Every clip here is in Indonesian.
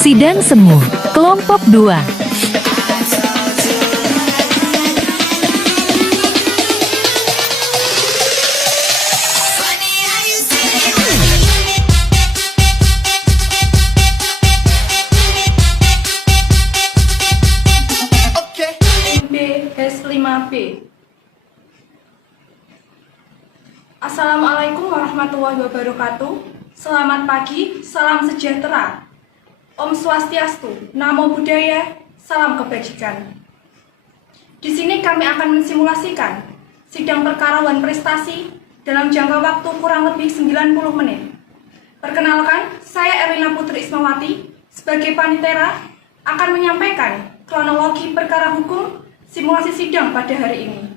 Sidang Semu, Kelompok 2. MB-5B. Assalamualaikum warahmatullahi wabarakatuh. Selamat pagi, salam sejahtera. Om Swastiastu, Namo Buddhaya, salam kebajikan. Di sini kami akan mensimulasikan sidang perkara wan prestasi dalam jangka waktu kurang lebih 90 menit. Perkenalkan, saya Erlina Putri Ismawati sebagai panitera akan menyampaikan kronologi perkara hukum simulasi sidang pada hari ini.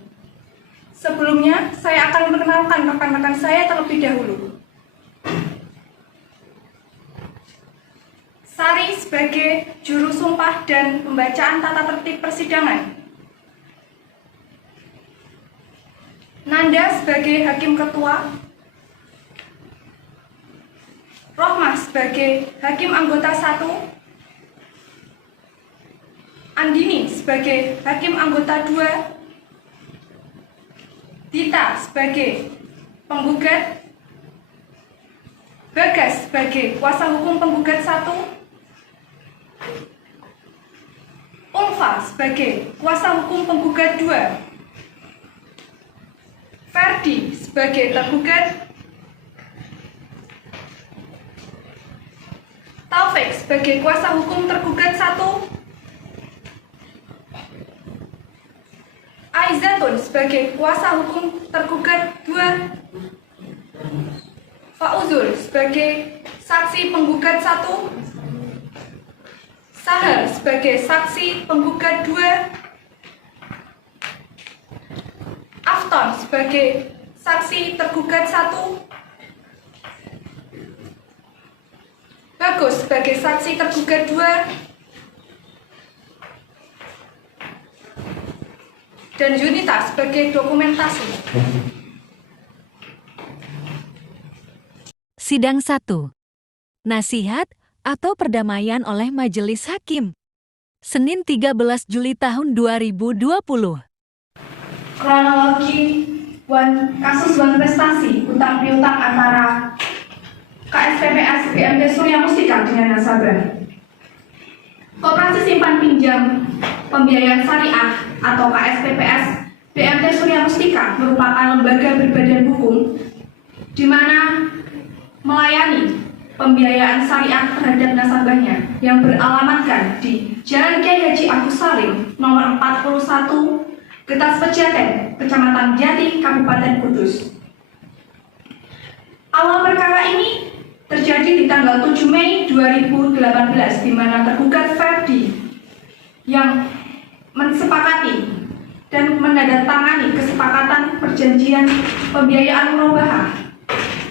Sebelumnya, saya akan memperkenalkan rekan-rekan saya terlebih dahulu. Sari sebagai juru sumpah dan pembacaan tata tertib persidangan. Nanda sebagai hakim ketua. Rohmah sebagai hakim anggota 1. Andini sebagai hakim anggota 2. Dita sebagai penggugat. Bagas sebagai kuasa hukum penggugat 1. Ulfa sebagai kuasa hukum penggugat 2. Ferdi sebagai tergugat. Taufik sebagai kuasa hukum tergugat 1. Aizatun sebagai kuasa hukum tergugat 2. Fauzul sebagai saksi penggugat 1. Sahar sebagai saksi penggugat 2. Afton sebagai saksi tergugat 1. Bagus sebagai saksi tergugat 2. Dan Yunita sebagai dokumentasi. Sidang 1. Nasihat atau perdamaian oleh Majelis Hakim. Senin 13 Juli tahun 2020. Kronologi kasus wan prestasi utang piutang antara KSPPS BMT Surya Mustika dengan nasabah. Koperasi Simpan Pinjam Pembiayaan Syariah atau KSPPS BMT Surya Mustika merupakan lembaga berbadan hukum di mana melayani pembiayaan syariah terhadap nasabahnya yang beralamatkan di Jalan Kiai Haji Agus Salim nomor 41 Getas Pejaten, Kecamatan Jati, Kabupaten Kudus. Awal perkara ini terjadi di tanggal 7 Mei 2018 di mana tergugat Ferdi yang mensepakati dan menandatangani kesepakatan perjanjian pembiayaan murabahah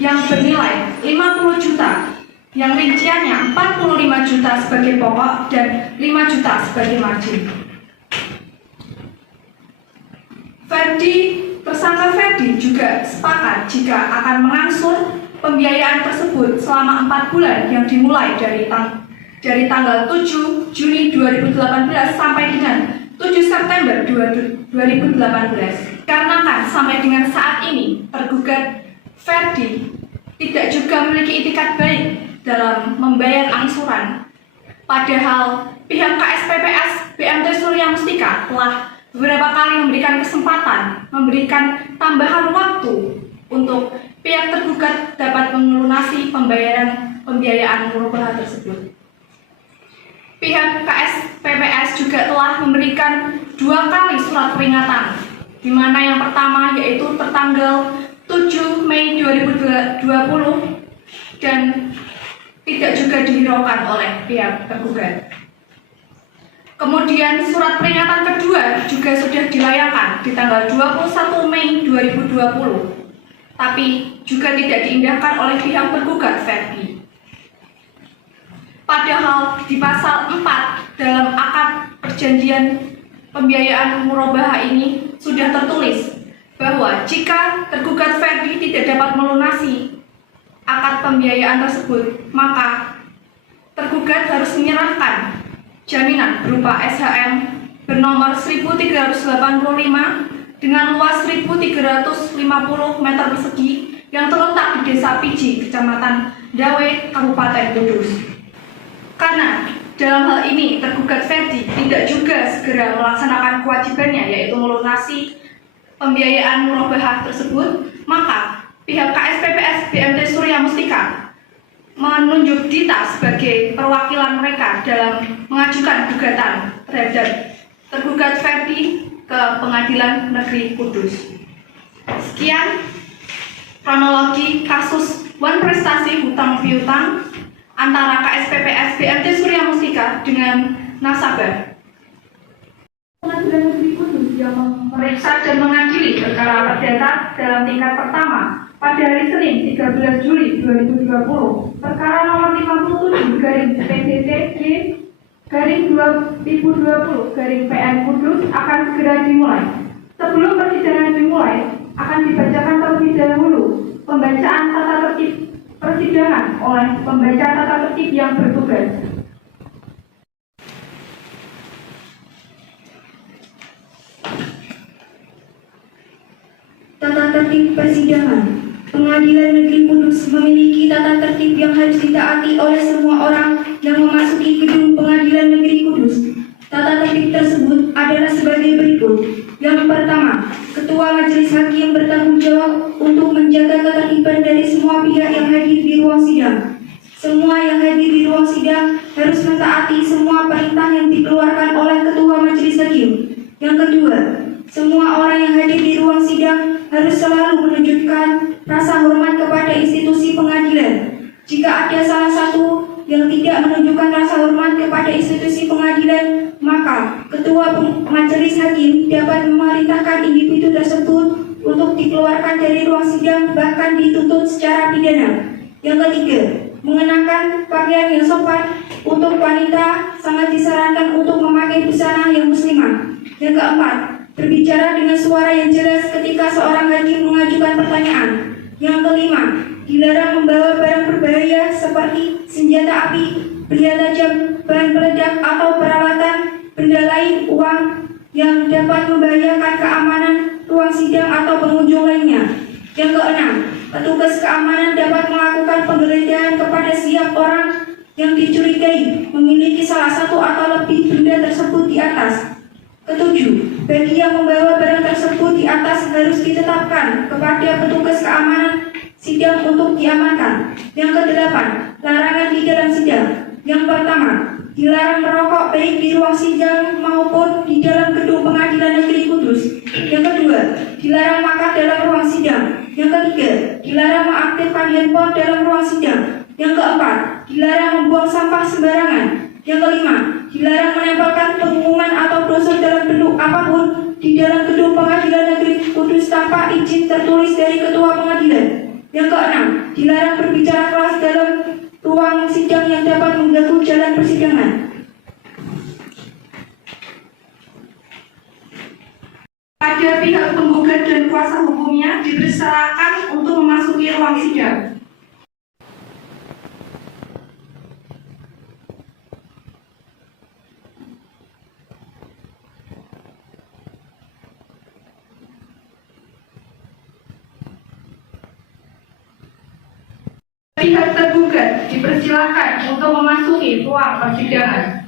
yang bernilai 50 juta, yang rinciannya 45 juta sebagai pokok dan 5 juta sebagai margin. Tersangka Ferdi juga sepakat jika akan mengangsur pembiayaan tersebut selama 4 bulan yang dimulai dari tanggal 7 Juni 2018 sampai dengan 7 September 2018. Karena kan sampai dengan saat ini tergugat Ferdi tidak juga memiliki itikat baik dalam membayar angsuran. Padahal pihak KSPPS BMT Surya Mustika telah beberapa kali memberikan kesempatan, memberikan tambahan waktu untuk pihak tergugat dapat melunasi pembiayaan murabahah tersebut. Pihak KSPPS juga telah memberikan 2 kali surat peringatan, di mana yang pertama yaitu tertanggal 7 Mei 2020 dan tidak juga dihiraukan oleh pihak tergugat. Kemudian surat peringatan kedua juga sudah dilayangkan di tanggal 21 Mei 2020, tapi juga tidak diindahkan oleh pihak tergugat Ferdi. Padahal di pasal 4 dalam akad perjanjian pembiayaan murabahah ini sudah tertulis bahwa jika tergugat Ferdi tidak dapat melunasi akad pembiayaan tersebut, maka tergugat harus menyerahkan jaminan berupa SHM bernomor 1385 dengan luas 1350 meter persegi yang terletak di Desa Piji, Kecamatan Dawe, Kabupaten Kudus. Karena dalam hal ini tergugat Ferdi tidak juga segera melaksanakan kewajibannya, yaitu melunasi pembiayaan murabahah tersebut, maka pihak KSPPS BMT Surya Mustika menunjuk Dita sebagai perwakilan mereka dalam mengajukan gugatan terhadap tergugat Ferdi ke Pengadilan Negeri Kudus. Sekian kronologi kasus Wan Prestasi hutang piutang antara KSPPS BMT Surya Mustika dengan nasabah. Pengadilan Negeri Kudus yang memeriksa dan mengadili perkara perdata dalam tingkat pertama pada hari Senin 13 Juli 2020, perkara nomor 57/PDT/2020/PN Kudus akan segera dimulai. Sebelum persidangan dimulai, akan dibacakan terlebih dahulu pembacaan tata tertib persidangan oleh pembaca tata tertib yang bertugas. Tata tertib persidangan. Pengadilan Negeri Kudus memiliki tata tertib yang harus ditaati oleh semua orang yang memasuki gedung Pengadilan Negeri Kudus. Tata tertib tersebut adalah sebagai berikut. Yang pertama, Ketua Majelis Hakim bertanggung jawab untuk menjaga ketertiban dari semua pihak yang hadir di ruang sidang. Semua yang hadir di ruang sidang harus mentaati semua perintah yang dikeluarkan oleh Ketua Majelis Hakim. Yang kedua, semua orang yang hadir di ruang sidang harus selalu menunjukkan rasa hormat kepada institusi pengadilan. Jika ada salah satu yang tidak menunjukkan rasa hormat kepada institusi pengadilan, maka Ketua Majelis Hakim dapat memerintahkan individu tersebut untuk dikeluarkan dari ruang sidang, bahkan dituntut secara pidana. Yang ketiga, mengenakan pakaian yang sopan. Untuk wanita sangat disarankan untuk memakai busana yang muslimah. Yang keempat, berbicara dengan suara yang jelas ketika seorang hakim mengajukan pertanyaan. Yang kelima, dilarang membawa barang berbahaya seperti senjata api, benda tajam, bahan peledak atau peralatan, benda lain, uang yang dapat membahayakan keamanan ruang sidang atau pengunjung lainnya. Yang keenam, petugas keamanan dapat melakukan penggeledahan kepada setiap orang yang dicurigai memiliki salah satu atau lebih benda tersebut di atas. Ketujuh, bagi yang membawa barang tersebut di atas harus ditetapkan kepada petugas keamanan sidang untuk diamankan. Yang kedelapan, larangan di dalam sidang. Yang pertama, dilarang merokok baik di ruang sidang maupun di dalam gedung Pengadilan Negeri Kudus. Yang kedua, dilarang makan dalam ruang sidang. Yang ketiga, dilarang mengaktifkan handphone dalam ruang sidang. Yang keempat, dilarang membuang sampah sembarangan. Yang kelima, dilarang menempelkan pengumuman atau brosur dalam bentuk apapun di dalam gedung Pengadilan Negeri Kudus tanpa izin tertulis dari Ketua Pengadilan. Yang keenam, dilarang berbicara keras dalam ruang sidang yang dapat mengganggu jalan persidangan. Pada pihak penggugat dan kuasa hukumnya dipersilakan untuk memasuki ruang sidang. Pihak tergugat dipersilakan untuk memasuki ruang persidangan.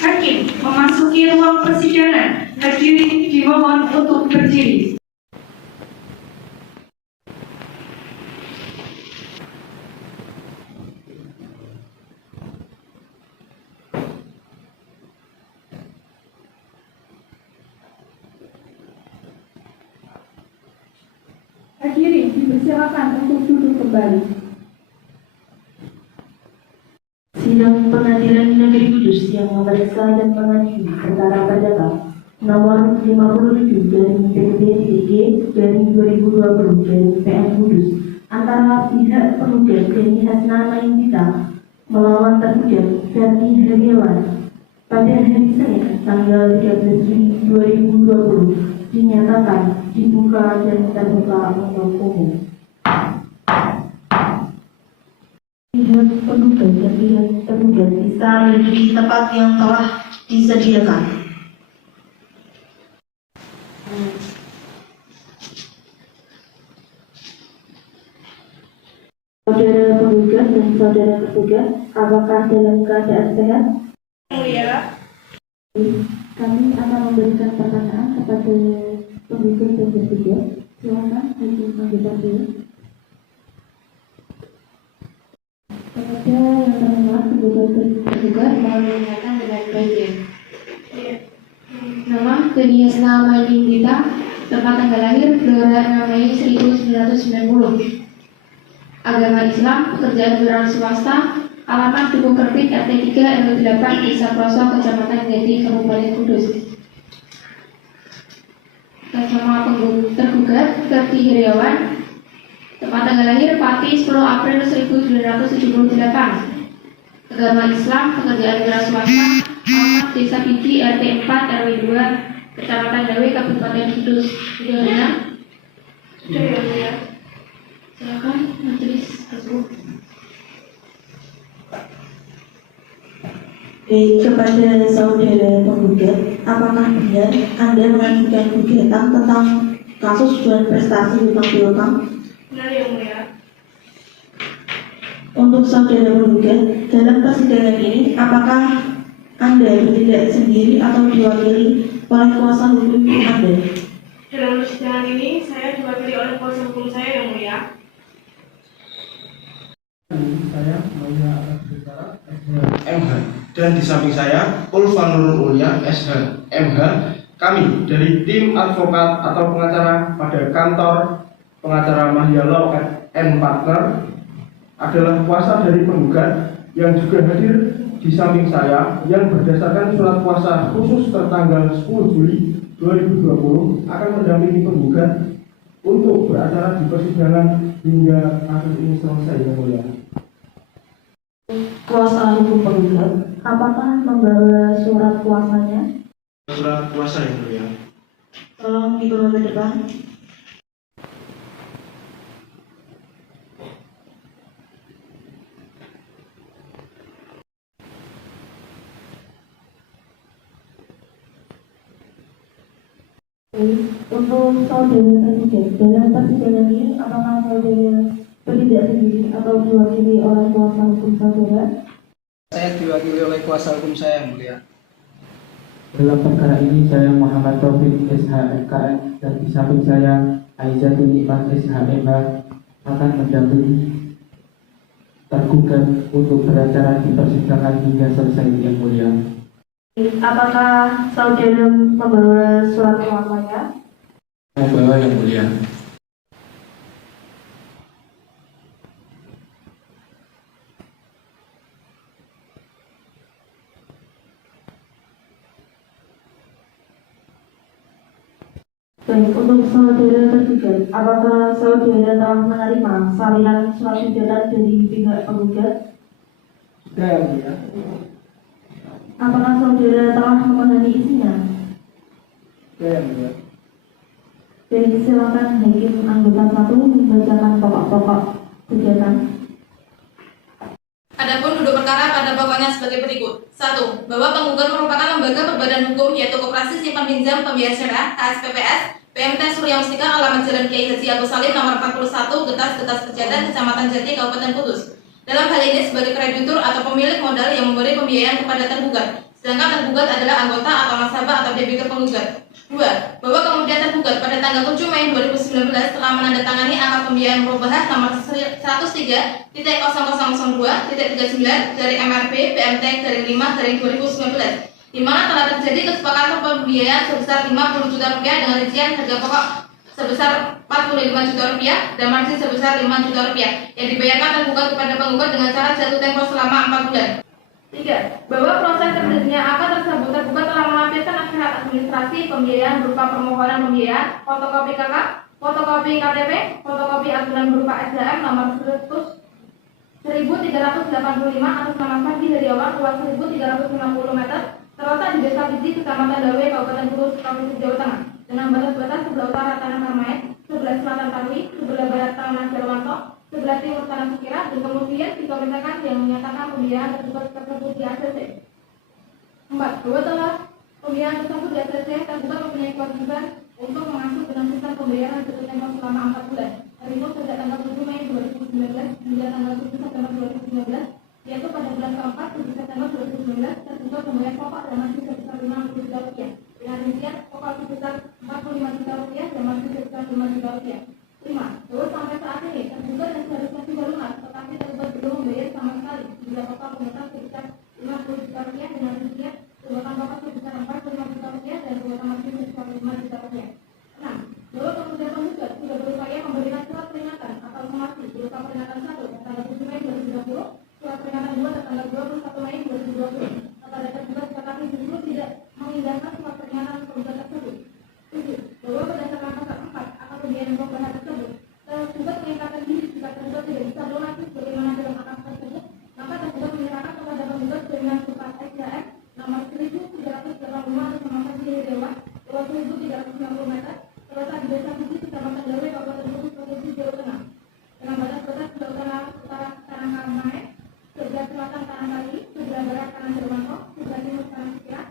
Hakim memasuki ruang persidangan. Hadirin dimohon untuk berdiri. Hadirin dipersilakan untuk duduk kembali. Sidang Pengadilan Negeri Kudus yang memeriksa dan mengadili perkara perdata nomor 57/PDT/2020/PN Kudus antara pihak penggugat Deni Hasna Maindita melawan tergugat Ferdi Heriawan pada hari Senin tanggal 13 Juni 2020 dinyatakan dibuka dan terbuka untuk umum. Pihak penggugat dan pihak tergugat bisa di tempat yang telah disediakan. Saudara penggugat dan saudara tergugat, apakah dalam keadaan sehat? Mulia. Kami akan memberikan pertanyaan kepada penggugat dan tergugat. Silakan hakim anggota B. Kepada yang terhormat penggugat dan tergugat mohon mengingatkan dengan baik. Nama Geniasna Maidin Gita, tempat tanggal lahir 26 Mei 1990. Agama Islam, pekerjaan wira swasta, alamat Dukuh Kerpit, RT 3 RW 8, Desa Proso, Kecamatan Jati, Kabupaten Kudus. Nama tergugat Ferdi Heriawan, tempat tanggal lahir Pati 10 April 1978. Agama Islam, pekerjaan wira swasta, alamat Desa Biji, RT 4 RW 2, Kecamatan Dawe, Kabupaten Kudus. Sudah ya. Silakan majelis tersebut. Kepada saudara penggugat, apakah benar Anda mengajukan gugatan tentang kasus jual prestasi hutang piutang? Benar yang mulia. Untuk saudara penggugat, dalam persidangan ini, apakah Anda bertindak sendiri atau diwakili oleh kuasa hukum Anda? Dalam persidangan ini, saya diwakili oleh kuasa hukum saya yang mulia. Saya Mulia akan berbicara MH, dan di samping saya Ulfanurul Mulia SH MH. Kami dari tim advokat atau pengacara pada kantor pengacara Mahya Law and Partner adalah kuasa dari penggugat yang juga hadir di samping saya, yang berdasarkan surat kuasa khusus tertanggal 10 Juli 2020 akan mendampingi penggugat untuk beracara di persidangan hingga kasus ini selesai yang mulia. Kuasa hukum penggugat, apakah membawa surat kuasanya? Surat kuasa yang mulia. Tolong dibawa ke depan. Untuk saudara tergugat, dalam persidangan ini apakah saudara bertindak sendiri atau diwakili oleh kuasa hukum saudara? Saya diwakili oleh kuasa hukum saya yang mulia. Dalam perkara ini saya Muhammad Taufik SHMKM dan di samping saya Aizatul Iman SHMH akan mendampingi tergugat untuk beracara di persidangan hingga selesai yang mulia. Apakah saudara membawa surat kuasanya? Membawa yang mulia. Baik, untuk saudara tergugat, apakah saudara telah menerima salinan surat edaran dari pihak penggugat? Sudah yang mulia. Apakah saudara telah memahami isinya? Sudah yang mulia. Baik, silakan hakim anggota 1 membacakan pokok-pokok kegiatan. Adapun duduk perkara pada pokoknya sebagai berikut. 1. Bahwa penggugat merupakan lembaga berbadan hukum yaitu Koperasi Simpan Pinjam Pembiayaan Syariah KSPPS PMT Surya Mustika, alamat Jalan Kiai Haji Agus Salim nomor 41 Getas Pejaten, Kecamatan Jati, Kabupaten Kudus. Dalam hal ini sebagai kreditur atau pemilik modal yang memberi pembiayaan kepada tergugat, sedangkan tergugat adalah anggota atau nasabah atau debitur penggugat. 2. Bahwa kemudian tergugat pada tanggal 7 Mei 2019 telah menandatangani akad pembiayaan perubahan nomor 103.0002.39 dari MRP PMT dari 5 dari 2019, di mana telah terjadi kesepakatan pembiayaan sebesar Rp50 juta dengan rincian harga pokok sebesar Rp45 juta dan margin sebesar Rp5 juta yang dibayarkan tergugat kepada penggugat dengan cara jatuh tempo selama 4 bulan. 3. Bahwa proses terjadinya akad tersebut tergugat telah melampirkan syarat administrasi pembiayaan berupa permohonan pembiayaan, fotokopi KK, fotokopi KTP, fotokopi agunan berupa SDM nomor 100 1385 atas nama Fandi Heriawan luas 1350 meter terletak di Desa Biji, Kecamatan Dawe, Kabupaten Bogor, Provinsi Jawa Tengah dengan batas-batas sebelah utara Tanah Karmaet, sebelah selatan Tarwi, sebelah barat Tanah Jarwanto, sebelah timur Tanah Sukira, dan kemudian dikomentakan yang menyatakan pembiayaan tersebut di ACC. 4. Bahwa telah pembiayaan tersebut di ACC tergugat mempunyai kewajiban untuk mengangkut dengan sistem pembayaran jatuh tempo selama 4 bulan. Terhitung sejak tanggal 7 Mei 2019 hingga tanggal 7 September 2019, yaitu pada bulan keempat 7 September 2019 tergugat membayar pokok dan masih sebesar 50 juta rupiah. Dengan rincian pokok sebesar 45 juta rupiah dan masih sebesar 5 juta rupiah. 5. Bahwa sampai saat ini tergugat dan seharusnya sudah lunas, tetapi tergugat belum membayar sama sekali jumlah pokok penghutan sebesar 50 juta rupiah dengan rincian tunggakan pokok sebesar 45 juta rupiah dan tunggakan masih sebesar 5 juta rupiah. 6. Bahwa kemudian penggugat sudah berupaya memberikan surat peringatan atau somasi berupa peringatan 1 tanggal 7 Mei 2020, surat peringatan 2 tanggal 21 Mei 2020 kepada tergugat, tetapi justru tidak mengindahkan surat peringatan penggugat tersebut. 7. Bahwa berdasarkan pasal 4 atau pembiayaan pembahasan tersebut, tergugat menyatakan diri jika tergugat tidak bisa melunasi sebagaimana dalam atas tersebut, maka tergugat menyerahkan kepada penggugat dengan surat SDM nomor 1385 atas nama Fandi Heriawan luas 1390 meter terletak di Desa Biji, Kecamatan Dawe, Kabupaten Bogor, Provinsi Jawa Tengah dengan batas-batas sebelah utara Tanah Karmaet, sebelah selatan Tanah Kali, sebelah barat Tanah Jarwanto, sebelah timur Tanah Sukira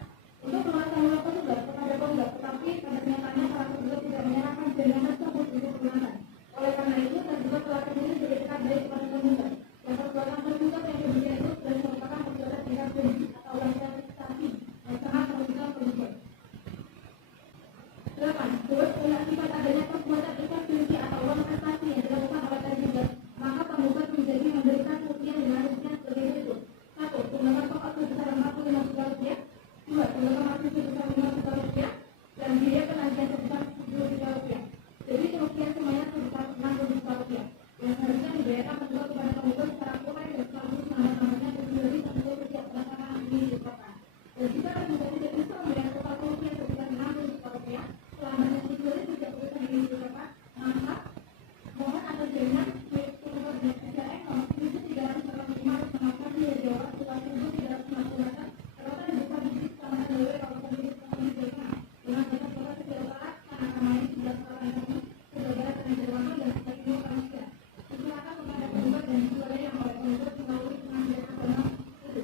untuk meluaskan uang tersebut kepada penggugat, tetapi pada kenyataannya para penggugat tidak menyerahkan jaminan tersebut untuk pelunasan. Oleh karena itu, tergugat telah terjadi berdekat baik kepada penggugat. Yang perbuatan tergugat yang demikian itu sudah merupakan perbuatan tingkat tinggi atau organisasi yang sangat merugikan penggugat. 8. Bahwa akibat adanya perbuatan intervensi atau uang prestasi yang dilakukan oleh tergugat, maka penggugat menjadi memberikan kerugian dengan rincian sebagai berikut. 1. Tunggakan pokok sebesar 45 juta rupiah. 2. Tunggakan masih sebesar 5 juta rupiah dan biaya penagihan sebesar 10 juta rupiah. Jadi kerugian semuanya sebesar 60 juta rupiah yang seharusnya dibayarkan penggugat kepada penggugat secara tunai dan sekaligus menambah-tambahnya dari tentu setiap pelaksanaan ini ditetapkan. Dan jika tergugat tidak bisa membayar total kerugian sebesar 60 juta rupiah selama dikumpulkan sejak perusahaan ini ditetapkan, maka mohon atas jaminan milik penggugat dengan SDM nomor 1385 atas nama Fandi Heriawan luas 1390 meter terletak di Desa Biji, Kecamatan Dawe, Kabupaten Bogor, Provinsi Jawa Tengah dengan batas-batas sebelah utara Tanah Karmaet, sebelah selatan Tarwi, sebelah barat Tanah Jarwanto, dan sebelah timur Tanah Sukira. Diserahkan kepada penggugat dan dijualnya yang oleh penggugat melalui pengambilan agama itu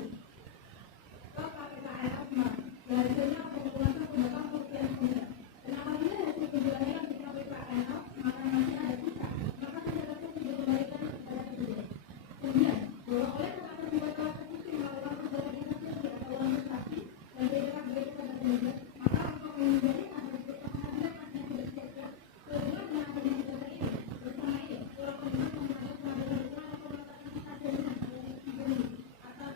ke KPKRF Semarang. Dan hasilnya pengumpulan tunggakan kerugian penggugat. Dan apabila hasil penjualannya di KPKRF maka masih ada sisa, maka sisa tersebut dikembalikan kepada penggugat. 9. Bahwa oleh karena tergugat telah terbukti melakukan perbuatan intervensi atau uang prestasi dan ditetapkan baik kepada penggugat, maka untuk menghindari agar pengadilan masih tidak sia-sia, penggugat melakukan gugatan ini. Bersama ini, surat penggugat membuat pengadilan itu telah melakukan sisa jaminan oleh Ibu atas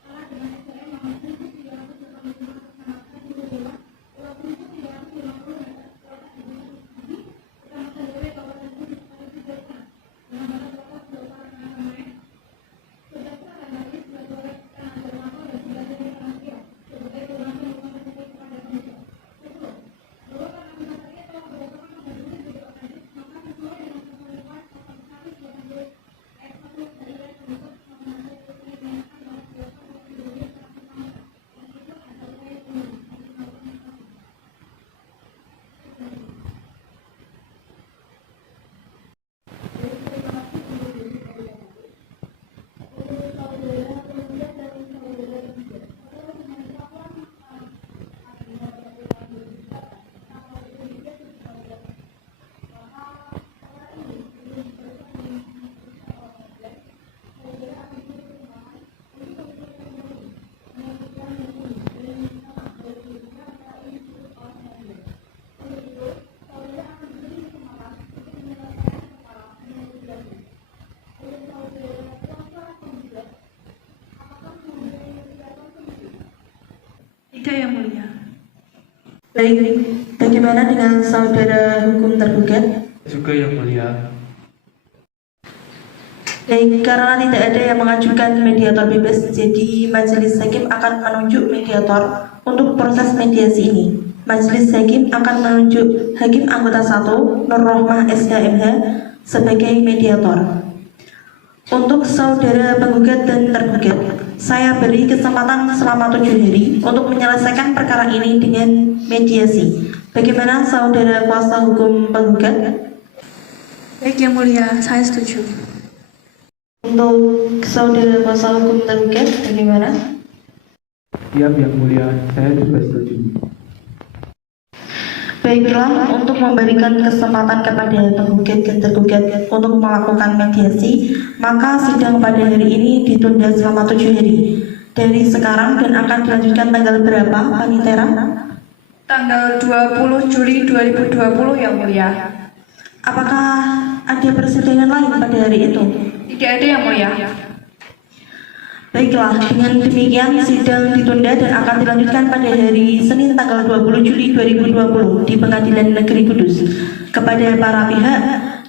salah dengan SDM nomor 1385 atas nama Fandi Heriawan luas 1350 meter terletak di Desa Biji, Kecamatan Dawe, Kabupaten Bogor, Provinsi Jawa Tengah dengan batas-batas sebelah utara Tanah Karmaet, sebelah selatan Tarwi, sebelah barat Tanah Jarwanto, dan sebelah timur Tanah Sukira sebagai pelunasan uang tersebut kepada penggugat. 10. Bahwa karena gugatannya telah berdasarkan pada bukti tidak otentik, maka sesuai dengan ketentuan pasal 180 ayat 1 dari penggugat mengenai menyatakan bahwa kuasa hukum dirinya telah disampaikan dan itu adalah upaya penggugat untuk melakukan investasi. Terima kasih untuk diri saya. Untuk saudara penggugat dan saudara penggugat. Saudara dengan laporan akibat perbuatan bergugat atau demikian sebagai maka perkara ini belum diperiksa dengan dan saudara akan diberi kesempatan untuk menentukan yang ini dan minta dari penggugat perkara ini cukup oleh penggugat. Untuk itu, saudara akan diberi kesempatan untuk menyelesaikan perkara dengan lebih. Oleh saudara kuasa penggugat, apakah mempunyai kegiatan sendiri? Tidak, Yang Mulia. Baik, bagaimana dengan saudara hukum tergugat? Juga yang mulia. Baik, karena tidak ada yang mengajukan mediator bebas, jadi majelis hakim akan menunjuk mediator untuk proses mediasi ini. Majelis hakim akan menunjuk Hakim Anggota 1 Nur Rohmah SHMH sebagai mediator. Untuk saudara penggugat dan tergugat, saya beri kesempatan selama 7 hari untuk menyelesaikan perkara ini dengan mediasi. Bagaimana saudara kuasa hukum penggugat? Baik Yang Mulia, saya setuju. Untuk saudara kuasa hukum tergugat, bagaimana? Siap Yang Mulia, saya juga setuju. Baiklah, untuk memberikan kesempatan kepada penggugat dan tergugat untuk melakukan mediasi, maka sidang pada hari ini ditunda selama 7 hari dari sekarang dan akan dilanjutkan tanggal berapa, Panitera? Tanggal 20 Juli 2020 Yang Mulia. Apakah ada persidangan lain pada hari itu? Tidak ada Yang Mulia. Baiklah, dengan demikian sidang ditunda dan akan dilanjutkan pada hari Senin tanggal 20 Juli 2020 di Pengadilan Negeri Kudus. Kepada para pihak,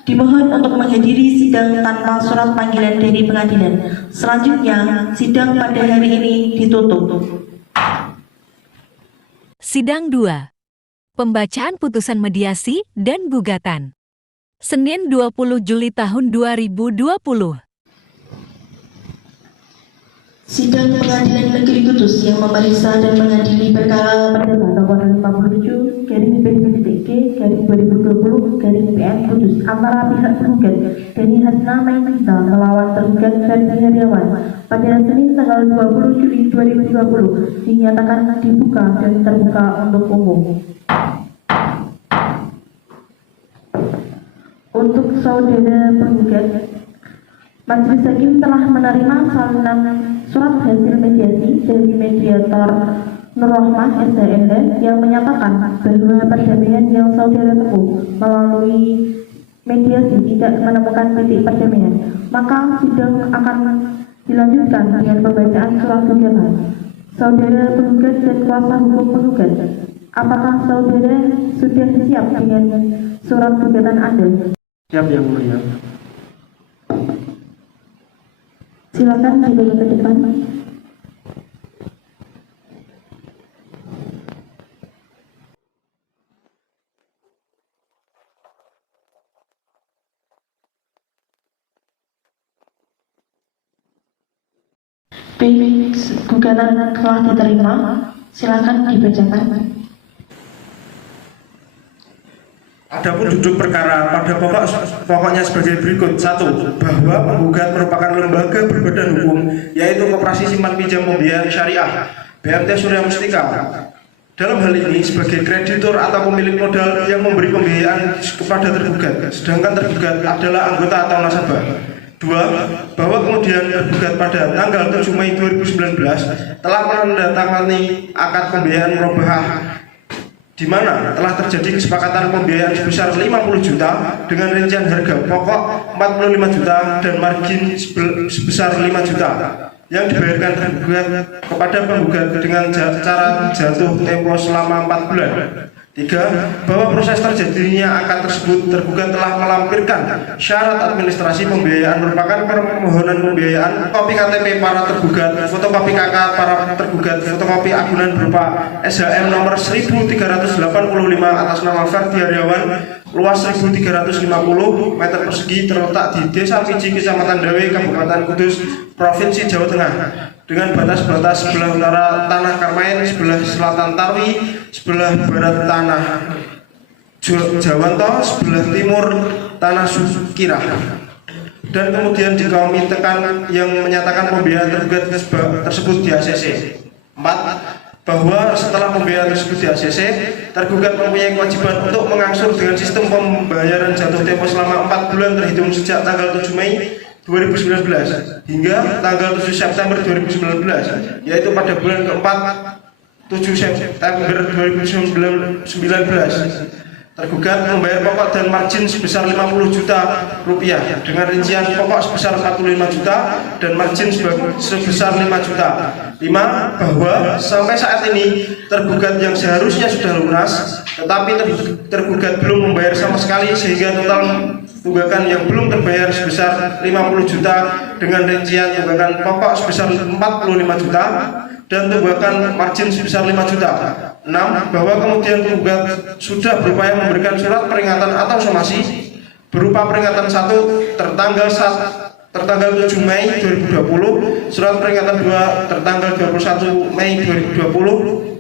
dimohon untuk menghadiri sidang tanpa surat panggilan dari pengadilan. Selanjutnya, sidang pada hari ini ditutup. Sidang 2. Pembacaan putusan mediasi dan gugatan. Senin 20 Juli tahun 2020. Sidang Pengadilan Negeri Kudus yang memeriksa dan mengadili perkara perdata nomor 57 garing PDPTG garing 2020 garing PM Kudus antara pihak penggugat Deni Hasna Mainita melawan tergugat Ferdi Heriawan pada Senin tanggal 20 Juli 2020 dinyatakan dibuka dan terbuka untuk umum. Untuk saudara penggugat, Majelis Hakim telah menerima salinan surat hasil mediasi dari mediator Nur Rahmah SHMH yang menyatakan bahwa perdamaian yang saudara tempuh melalui mediasi tidak menemukan titik perdamaian. Maka sidang akan dilanjutkan dengan pembacaan surat gugatan. Saudara penggugat dan kuasa hukum penggugat, apakah saudara sudah siap dengan surat gugatan Anda? Siap Yang Mulia. Silakan dibawa ke depan. Baik, gugatan telah diterima. Silakan dibacakan. Adapun duduk perkara pada pokoknya sebagai berikut. 1. Bahwa penggugat merupakan lembaga berbadan hukum, yaitu Koperasi Simpan Pinjam Pembiayaan Syariah BMT Surya Mustika. Dalam hal ini sebagai kreditur atau pemilik modal yang memberi pembiayaan kepada tergugat, sedangkan tergugat adalah anggota atau nasabah. 2. Bahwa kemudian tergugat pada tanggal 7 Mei 2019 telah menandatangani akad pembiayaan murabahah di mana telah terjadi kesepakatan pembiayaan sebesar 50 juta dengan rincian harga pokok 45 juta dan margin sebesar 5 juta yang dibayarkan tergugat kepada penggugat dengan cara jatuh tempo selama 4 bulan. 3. Bahwa proses terjadinya akad tersebut tergugat telah melampirkan syarat administrasi pembiayaan merupakan permohonan pembiayaan, kopi KTP para tergugat, fotokopi KK para tergugat, fotokopi agunan berupa SHM nomor 1385 atas nama Ferdi Heriawan, luas 1350 meter persegi, terletak di Desa Piji, Kecamatan Dawe, Kabupaten Kudus, Provinsi Jawa Tengah, dengan batas-batas sebelah utara Tanah Karmain, sebelah selatan Tarwi, sebelah barat Tanah Jawanto, sebelah timur Tanah Sukirah. Dan kemudian dikomitekan yang menyatakan pembiayaan tergugat tersebut di ACC. 4. Bahwa setelah pembiayaan tersebut di ACC, tergugat mempunyai kewajiban untuk mengangsur dengan sistem pembayaran jatuh tempo selama 4 bulan terhitung sejak tanggal 7 Mei 2019 hingga tanggal 7 September 2019, yaitu pada bulan keempat 7 September 2019. Tergugat membayar pokok dan margin sebesar 50 juta rupiah dengan rincian pokok sebesar 45 juta dan margin sebesar 5 juta. 5. Bahwa sampai saat ini tergugat yang seharusnya sudah lunas, tetapi tergugat belum membayar sama sekali sehingga total tunggakan yang belum terbayar sebesar 50 juta dengan rincian tunggakan pokok sebesar 45 juta dan tunggakan margin sebesar 5 juta. 6. Bahwa kemudian penggugat sudah berupaya memberikan surat peringatan atau somasi berupa peringatan 1 tertanggal 1 tertanggal 7 Mei 2020, surat peringatan 2 tertanggal 21 Mei 2020.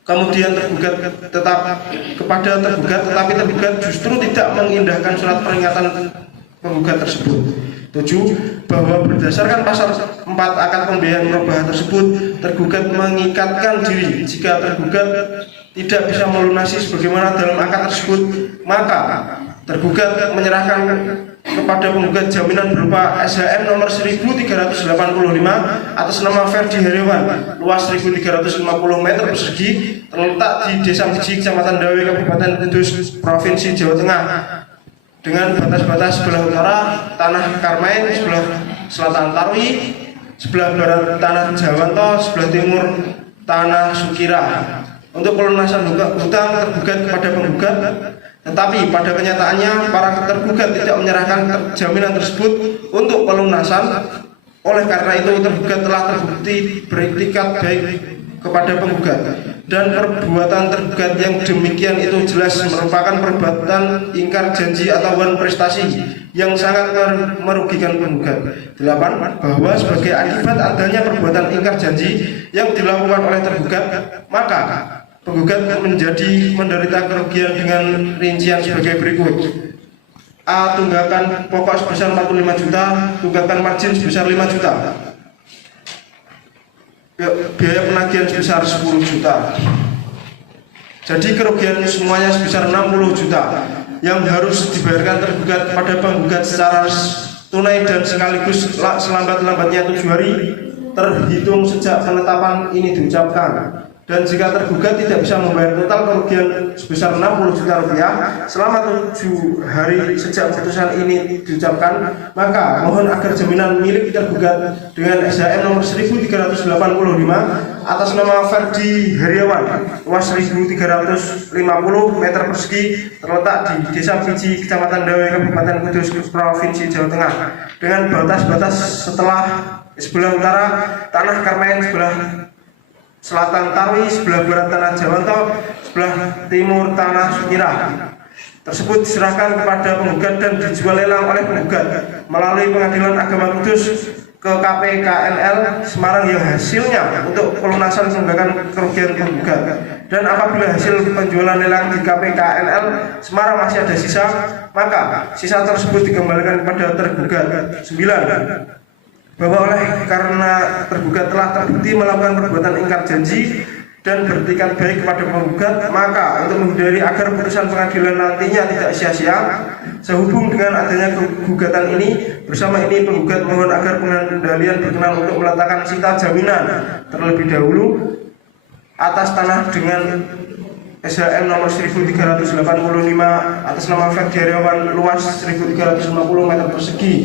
Kemudian tergugat tetap kepada tergugat, tetapi tergugat justru tidak mengindahkan surat peringatan penggugat tersebut. 7. Bahwa berdasarkan pasal 4 akad pembiayaan murabahah tersebut, tergugat mengikatkan diri jika tergugat tidak bisa melunasi sebagaimana dalam akad tersebut, maka tergugat menyerahkan kepada penggugat jaminan berupa SHM nomor 1385 atas nama Ferdi Heriawan, luas 1350 meter persegi, terletak di Desa Biji, Kecamatan Dawe, Kabupaten Kudus, Provinsi Jawa Tengah, dengan batas-batas sebelah utara Tanah Karmain, sebelah selatan Tarwi, sebelah barat Tanah Jawanto, sebelah timur Tanah Sukira. Untuk pelunasan hutang tergugat kepada penggugat, tetapi pada kenyataannya para tergugat tidak menyerahkan jaminan tersebut untuk pelunasan. Oleh karena itu tergugat telah terbukti beriktikat baik kepada penggugat, dan perbuatan tergugat yang demikian itu jelas merupakan perbuatan ingkar janji atau wan prestasi yang sangat merugikan penggugat. 8. Bahwa sebagai akibat adanya perbuatan ingkar janji yang dilakukan oleh tergugat, maka penggugat menjadi menderita kerugian dengan rincian sebagai berikut. A. Tunggakan pokok sebesar 45 juta, tunggakan margin sebesar 5 juta, biaya penagihan sebesar 10 juta. Jadi kerugian semuanya sebesar 60 juta yang harus dibayarkan tergugat kepada penggugat secara tunai dan sekaligus selambat-lambatnya 7 hari terhitung sejak penetapan ini diucapkan. Dan jika tergugat tidak bisa membayar total kerugian sebesar 60 juta rupiah selama 7 hari sejak putusan ini diucapkan, maka mohon agar jaminan milik tergugat dengan SHM nomor 1385 atas nama Ferdi Heriawan, luas 1350 meter persegi, terletak di Desa Biji, Kecamatan Dawe, Kabupaten Kudus, Provinsi Jawa Tengah, dengan batas-batas sebelah utara Tanah Karmain, sebelah selatan Tarwi, sebelah barat Tanah Jawanto, sebelah timur Tanah Sukira. Tersebut diserahkan kepada penggugat dan dijual lelang oleh penggugat melalui Pengadilan Agama Kudus ke KPKNL Semarang yang hasilnya untuk pelunasan tunggakan kerugian penggugat. Dan apabila hasil penjualan lelang di KPKNL Semarang masih ada sisa, maka sisa tersebut dikembalikan kepada tergugat. 9. Bahwa oleh karena tergugat telah terbukti melakukan perbuatan ingkar janji dan bertikat baik kepada penggugat, maka untuk menghindari agar putusan pengadilan nantinya tidak sia-sia, sehubung dengan adanya gugatan ini, bersama ini penggugat mohon agar pengendalian berkenan untuk meletakkan sita jaminan terlebih dahulu atas tanah dengan SHM nomor 1385 atas nama Ferdi Heriawan, luas 1350 meter persegi,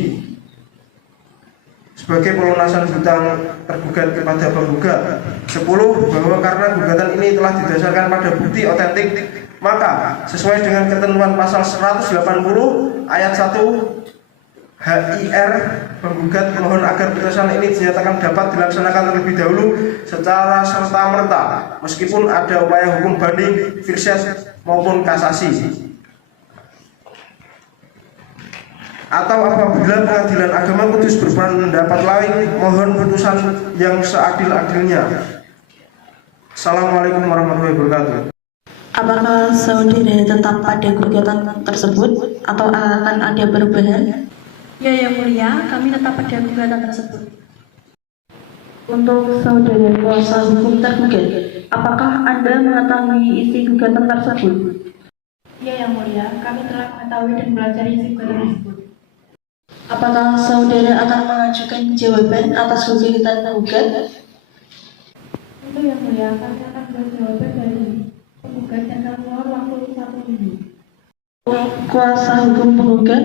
sebagai pelunasan hutang tergugat kepada penggugat. 10. Bahwa karena gugatan ini telah didasarkan pada bukti otentik, maka sesuai dengan ketentuan pasal 180 ayat 1 HIR, penggugat mohon agar putusan ini dinyatakan dapat dilaksanakan terlebih dahulu secara serta-merta meskipun ada upaya hukum banding, firset maupun kasasi. Atau apabila Pengadilan Agama Kudus berpendapat lain, mohon putusan yang seadil-adilnya. Assalamualaikum warahmatullahi wabarakatuh. Apakah saudara tetap pada gugatan tersebut atau akan ada perubahan? Ya, Yang Mulia, kami tetap pada gugatan tersebut. Untuk saudara kuasa hukum tergugat, apakah Anda mengetahui isi gugatan tersebut? Ya, Yang Mulia, kami telah mengetahui dan belajar isi gugatan tersebut. Apakah saudara akan mengajukan jawaban atas gugatan penggugat? Tentu, Yang Mulia, kami akan berjawaban dari penggugat dan akan mohon waktu 1 minggu. Kuasa hukum penggugat,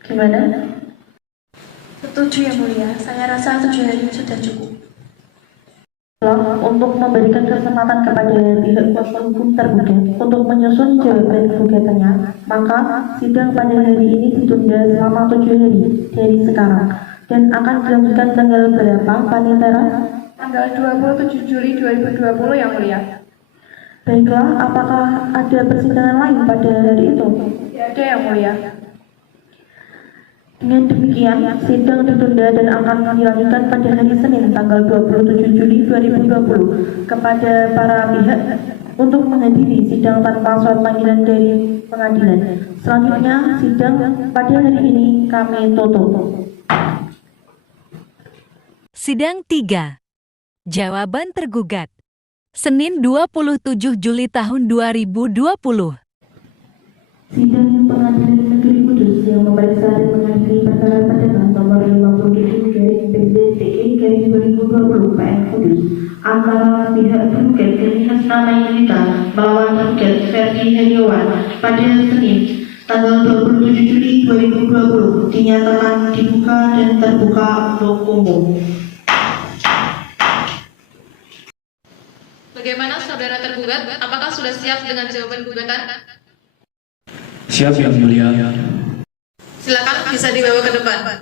gimana? Setuju, Yang Mulia, saya rasa 7 hari sudah cukup. Untuk memberikan kesempatan kepada pihak kuasa hukum tergugat untuk menyusun jawaban gugatannya, maka sidang pada hari ini ditunda selama 7 hari dari sekarang dan akan dilanjutkan tanggal berapa, Panitera? Tanggal 27 Juli 2020, Yang Mulia. Baiklah, apakah ada persidangan lain pada hari itu? Ya, ada, Yang Mulia. Dengan demikian, sidang ditunda dan akan dilanjutkan pada hari Senin tanggal 27 Juli 2020 kepada para pihak untuk menghadiri sidang tanpa surat panggilan dari pengadilan. Selanjutnya, sidang pada hari ini kami tutup. Sidang 3. Jawaban tergugat. Senin 27 Juli tahun 2020. Sidang Pengadilan Negeri Kudus yang memeriksa dan mengadili perkara perdana nomor 57/PZDE/2020 PN Kudus antara pihak tergugat Gani Hasnana Yunita melawan tergugat Ferdi Heriawan pada Senin tanggal 27 Juli 2020 dinyatakan dibuka dan terbuka untuk umum. Bagaimana saudara tergugat? Apakah sudah siap dengan jawaban gugatan? Siap, Yang Mulia. Silakan bisa dibawa ke depan.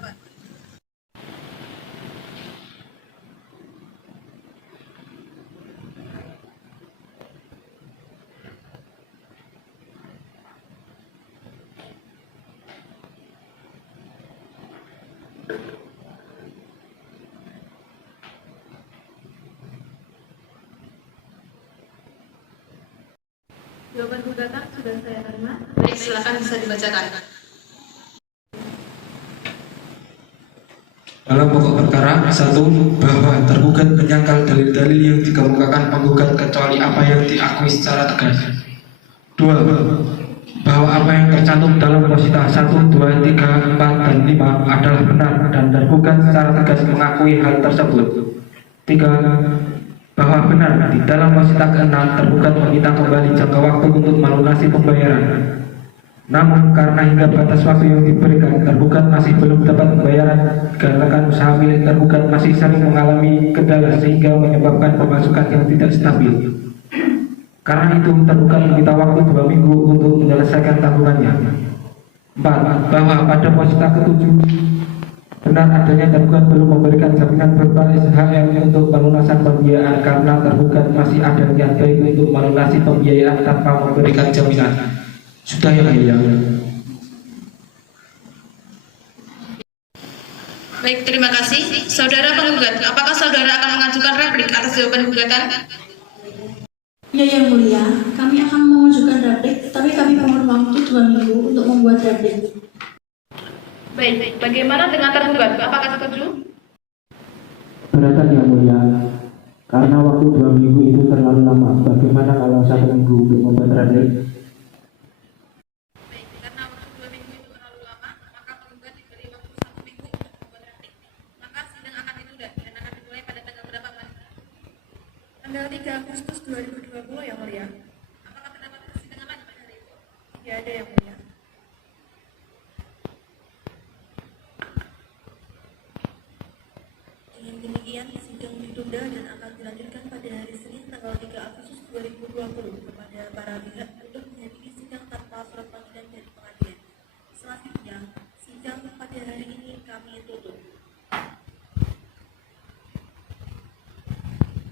Jawaban gugatan sudah saya terima. Baik, silakan bisa dibacakan. Dalam pokok perkara, 1. Bahwa tergugat menyangkal dalil-dalil yang dikemukakan penggugat kecuali apa yang diakui secara tegas. 2. Bahwa apa yang tercantum dalam posita 1, 2, 3, 4, dan 5 adalah benar dan tergugat secara tegas mengakui hal tersebut. 3. Bahwa benar di dalam posita ke-6 tergugat meminta kembali jangka waktu untuk melunasi pembayaran. Namun karena hingga batas waktu yang diberikan tergugat masih belum dapat pembayaran, dikarenakan usaha milik tergugat masih sering mengalami kendala sehingga menyebabkan pemasukan yang tidak stabil. Karena itu tergugat meminta waktu 2 minggu untuk menyelesaikan tanggungannya. 4. Bahwa pada posita ke-7 benar adanya tergugat belum memberikan jaminan berupa SHM untuk pelunasan pembiayaan karena tergugat masih ada niat baik untuk melunasi pembiayaan tanpa memberikan jaminan. Sudah, Yang Mulia. Baik, terima kasih. Saudara penggugat, apakah saudara akan mengajukan replik atas jawaban gugatan? Ya, Yang Mulia, kami akan mengajukan replik, tapi kami mohon waktu 2 minggu untuk membuat replik. Baik, bagaimana dengan tergugat? Apakah setuju? Keberatan, Yang Mulia. Karena waktu 2 minggu itu terlalu lama, bagaimana kalau 1 minggu untuk membuat replik? Baik, karena waktu 2 minggu itu terlalu lama, maka penggugat diberi waktu 1 minggu untuk membuat replik. Maka sidang akan ditunda dan akan dimulai pada tanggal berapa, Pak? Tanggal 3 Agustus 2020, Yang Mulia. Apakah terdapat persidangan lain pada hari itu? Tidak ada, Yang Mulia. Dengan demikian, sidang ditunda dan akan dilanjutkan pada hari Senin tanggal 3 Agustus 2020 kepada para pihak untuk menghadiri sidang tanpa surat panggilan dari pengadilan. Selanjutnya, sidang pada hari ini kami tutup.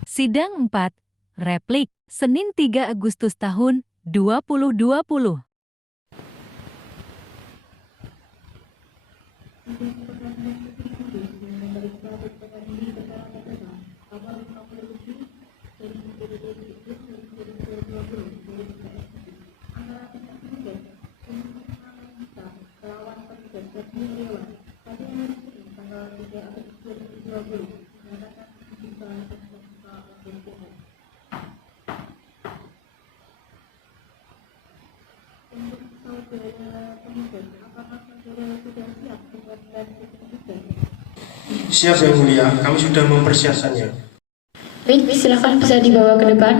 Sidang 4. Replik. Senin 3 Agustus tahun 2020. Siap, Yang Mulia. Kami sudah mempersiapkannya. Baik, silakan bisa dibawa ke depan.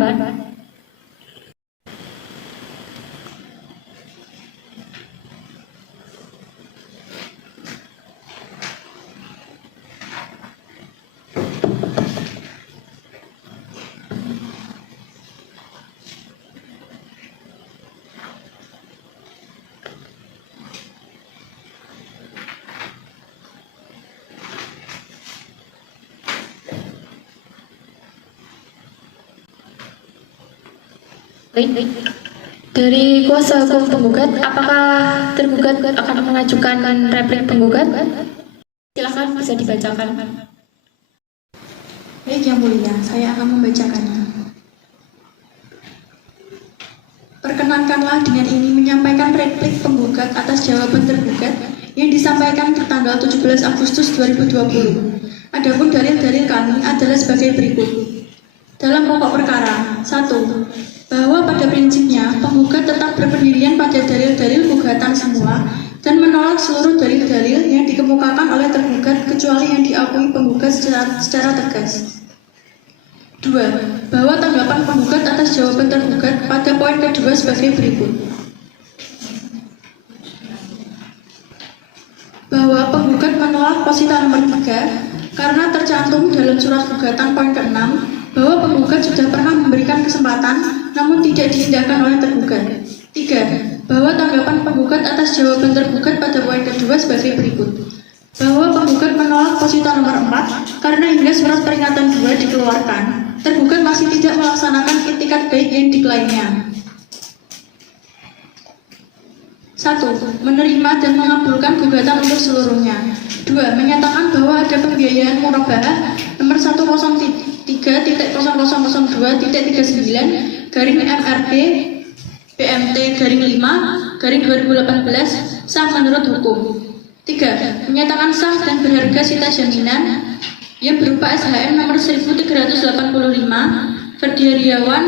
Baik. Dari kuasa hukum penggugat, apakah tergugat akan mengajukan replik penggugat? Silakan bisa dibacakan. Baik Yang Mulia, saya akan membacakannya. Perkenankanlah dengan ini menyampaikan replik penggugat atas jawaban tergugat yang disampaikan bertanggal 17 Agustus 2020. Adapun dalil-dalil kami adalah sebagai berikut. Dalam pokok perkara, 1. Bahwa pada prinsipnya penggugat tetap berpendirian pada dalil-dalil gugatan semua dan menolak seluruh dalil-dalil yang dikemukakan oleh tergugat kecuali yang diakui penggugat secara tegas. 2. Bahwa tanggapan penggugat atas jawaban tergugat pada poin kedua sebagai berikut. Bahwa penggugat menolak posita nomor 3 karena tercantum dalam surat gugatan poin ke-6 bahwa penggugat sudah pernah memberikan kesempatan namun tidak diindahkan oleh tergugat. 3. Bahwa tanggapan penggugat atas jawaban tergugat pada poin kedua sebagai berikut. Bahwa penggugat menolak posita nomor 4 karena hingga surat peringatan 2 dikeluarkan, tergugat masih tidak melaksanakan itikat baik yang diklaimnya. 1. Menerima dan mengabulkan gugatan untuk seluruhnya. 2. Menyatakan bahwa ada pembiayaan murabaah nomor 103.0002.39 MRP PMT garing 5 garing 2018 sah menurut hukum. 3. Menyatakan sah dan berharga sita jaminan yang berupa SHM nomor 1385 Ferdiariawan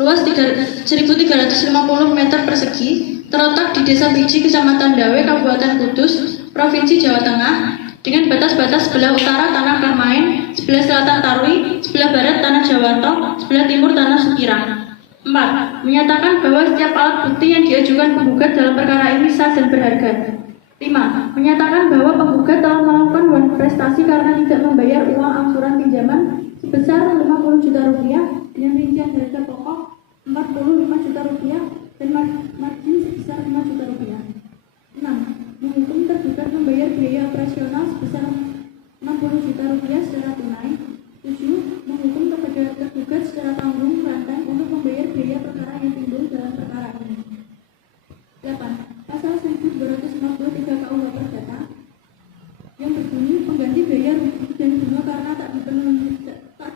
luas 1350 meter persegi terletak di Desa Biji, Kecamatan Dawe, Kabupaten Kudus, Provinsi Jawa Tengah, dengan batas-batas sebelah utara Tanah Karmain, sebelah selatan Tarwi, sebelah barat Tanah Jawanto, sebelah timur Tanah Sukirang. 4. Menyatakan bahwa setiap alat bukti yang diajukan penggugat dalam perkara ini sah dan berharga. 5. Menyatakan bahwa penggugat telah melakukan uang prestasi karena tidak membayar uang angsuran pinjaman sebesar Rp50 juta dengan rincian harga pokok Rp45 juta dan margin sebesar Rp5 juta. 6. Menghukum tergugat membayar biaya operasional sebesar Rp60 juta secara tunai. 7. Menghukum kepada tergugat secara tanggung renteng untuk membayar biaya perkara yang timbul dalam perkara ini. 8. Pasal 1253 KUH Perdata yang berbunyi pengganti biaya rugi dan bunga karena tak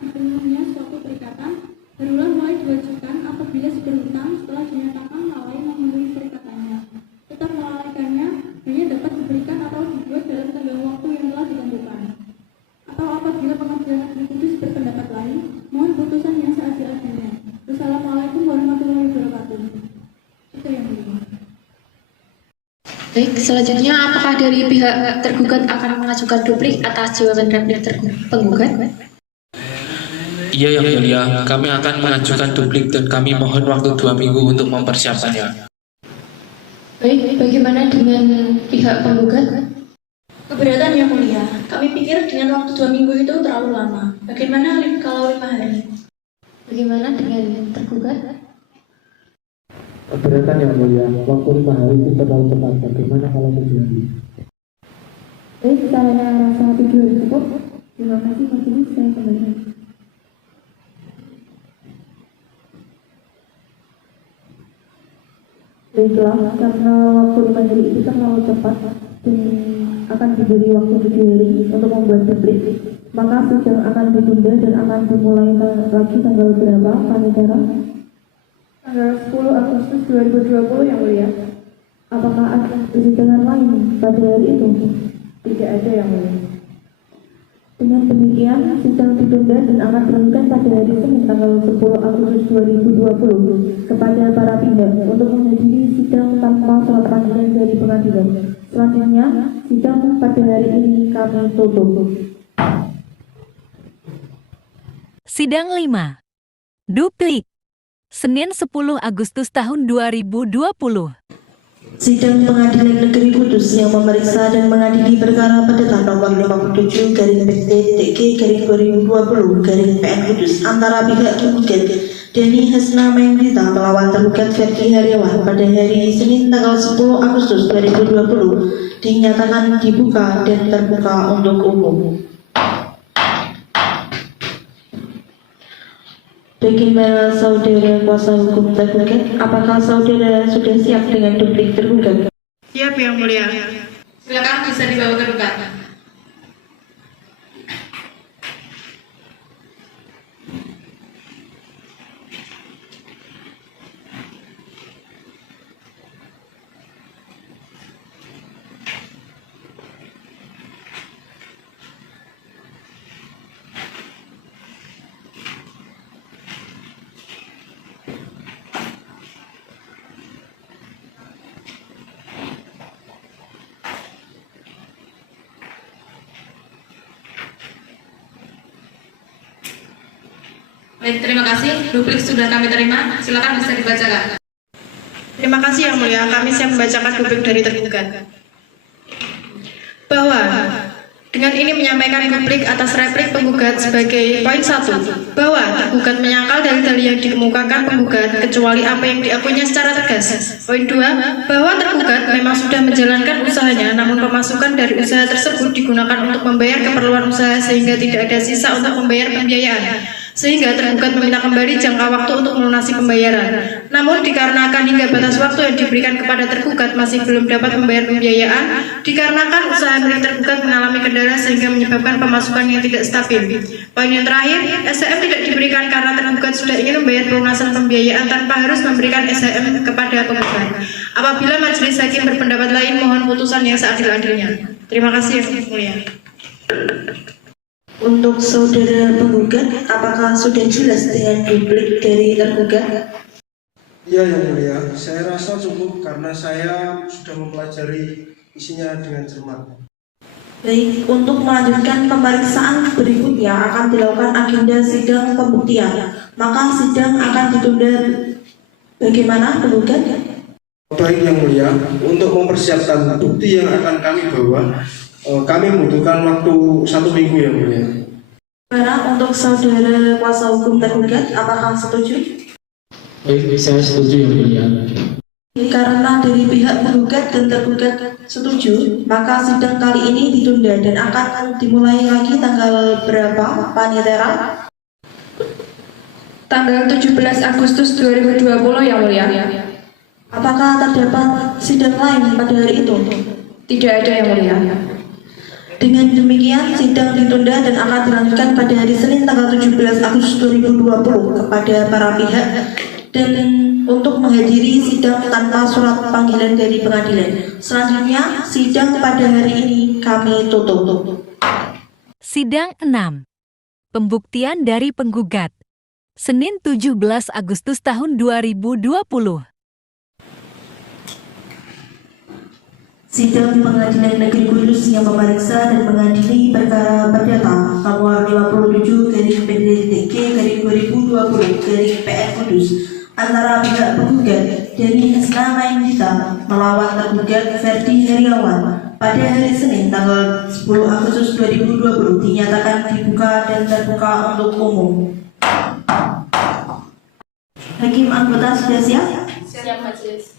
dipenuhinya suatu perikatan berulang mulai diwajibkan apabila si berhutang setelah dinyatakan lalai memenuhi perikatannya. Tetap melalaikannya hanya dapat diberikan atau dibuat dalam tenggang waktu yang telah ditentukan. Atau apabila pengadilan negeri Kudus berpendapat lain, mohon putusan yang seadil-adilnya. Wassalamualaikum warahmatullahi wabarakatuh. Itu yang mulia. Baik, selanjutnya apakah dari pihak tergugat akan mengajukan duplik atas jawaban replik penggugat? Iya Yang Mulia, kami akan mengajukan duplik dan kami mohon waktu 2 minggu untuk mempersiapkannya. Baik, bagaimana dengan pihak penggugat? Keberatan Yang Mulia, kami pikir dengan waktu 2 minggu itu terlalu lama. Bagaimana kalau 5 hari? Bagaimana dengan tergugat? Keberatan Yang Mulia, waktu 5 hari itu terlalu cepat. Bagaimana kalau 7 hari? Baik, saya rasa 7 hari cukup. Terima kasih majelis, saya kembali. Baiklah, karena waktu 5 hari itu terlalu cepat dan akan diberi waktu 7 hari untuk membuat duplik, maka sidang akan ditunda dan akan dimulai lagi tanggal berapa, Panitera? Tanggal 10 Agustus 2020 Yang Mulia. Apakah ada persidangan lain pada hari itu? Tidak ada Yang Mulia. Dengan demikian, sidang ditunda dan akan dilakukan pada hari Senin tanggal 10 Agustus 2020 kepada para pihak untuk menghadiri sidang tanpa surat panggilan dari pengadilan. Selanjutnya, sidang pada hari ini kami tutup. Sidang 5. Duplik. Senin 10 Agustus tahun 2020. Sidang Pengadilan Negeri Kudus yang memeriksa dan mengadili perkara Perdata nomor 57 /PT/2020 Kudus antara pihak tergugat Deni Hasna Mahendrita melawan tergugat Ferdi Hariawan pada hari Senin tanggal 10 Agustus 2020 dinyatakan dibuka dan terbuka untuk umum. Bagaimana saudara kuasa hukum tergugat? Apakah saudara sudah siap dengan duplik tergugat? Siap Yang Mulia. Silakan bisa dibawa ke depan. Baik, terima kasih. Duplik sudah kami terima. Silakan bisa dibacakan. Terima kasih Yang Mulia, kami siap membacakan duplik dari tergugat. Bahwa dengan ini menyampaikan duplik atas replik penggugat sebagai poin 1, bahwa tergugat menyangkal dalil-dalil yang dikemukakan penggugat kecuali apa yang diakuinya secara tegas. Poin 2, bahwa tergugat memang sudah menjalankan usahanya, namun pemasukan dari usaha tersebut digunakan untuk membayar keperluan usaha sehingga tidak ada sisa untuk membayar pembiayaan. Sehingga tergugat meminta kembali jangka waktu untuk melunasi pembayaran. Namun dikarenakan hingga batas waktu yang diberikan kepada tergugat masih belum dapat membayar pembiayaan, dikarenakan usaha milik tergugat mengalami kendala sehingga menyebabkan pemasukan yang tidak stabil. Poin yang terakhir, SHM tidak diberikan karena tergugat sudah ingin membayar pelunasan pembiayaan tanpa harus memberikan SHM kepada penggugat. Apabila majelis hakim berpendapat lain, mohon putusan yang seadil-adilnya. Terima kasih Yang Mulia. Untuk saudara penggugat, apakah sudah jelas dengan duplik dari tergugat? Ya Yang Mulia, saya rasa cukup karena saya sudah mempelajari isinya dengan cermat. Baik, untuk melanjutkan pemeriksaan berikutnya akan dilakukan agenda sidang pembuktian. Maka sidang akan ditunda. Bagaimana penggugat? Baik Yang Mulia, untuk mempersiapkan bukti yang akan kami bawa, kami membutuhkan waktu 1 minggu Yang Mulia. Bagaimana untuk saudara kuasa hukum tergugat? Apakah setuju? Baik, saya setuju Yang Mulia. Karena dari pihak penggugat dan tergugat setuju, maka sidang kali ini ditunda dan akan dimulai lagi tanggal berapa, Panitera? Tanggal 17 Agustus 2020 Yang Mulia. Apakah terdapat sidang lain pada hari itu? Tidak ada Yang Mulia. Dengan demikian, sidang ditunda dan akan dilanjutkan pada hari Senin tanggal 17 Agustus 2020 kepada para pihak dan untuk menghadiri sidang tanpa surat panggilan dari pengadilan. Selanjutnya, sidang pada hari ini kami tutup. Sidang 6. Pembuktian dari penggugat. Senin 17 Agustus tahun 2020. Sidang Pengadilan Negeri Kudus yang memeriksa dan mengadili perkara perdata nomor 57/PDTK/2020/PN Kudus antara pihak penggugat Deni Hasna Maindita melawan tergugat Ferdi Heriawan pada hari Senin tanggal 10 Agustus 2020 dinyatakan dibuka dan terbuka untuk umum. Hakim anggota sudah siap? Siap majelis.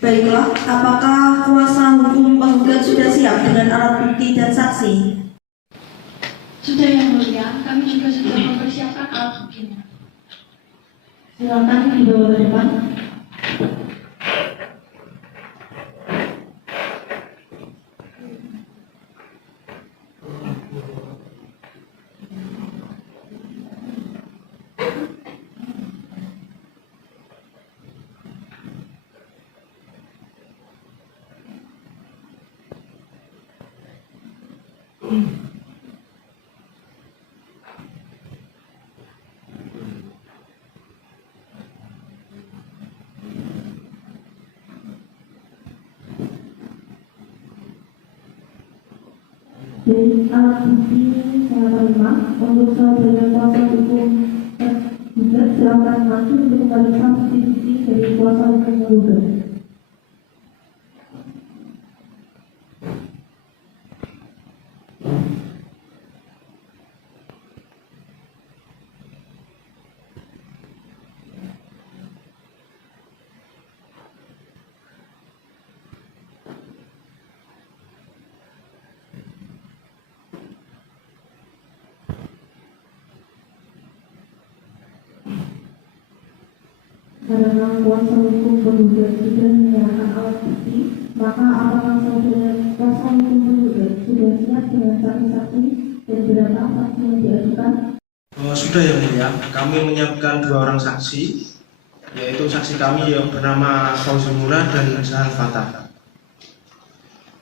Baiklah, apakah kuasa hukum penggugat sudah siap dengan alat bukti dan saksi? Sudah Yang Mulia, kami juga sudah mempersiapkan alat buktinya. Silakan dibawa ke depan. Jadi alat bukti saya terima untuk saudara kuasa hukum tergugat silakan maju untuk memeriksa bukti-bukti dari kuasa hukum tergugat. karena kuasa hukum penggugat sudah menyerahkan alat bukti, maka apakah saudara kuasa hukum penggugat sudah siap dengan saksi-saksi dan berapa saksi yang diajukan? Sudah yang mulia, kami menyiapkan 2 orang saksi, yaitu saksi kami yang bernama Fauzi Murad dan Zahal Fatah.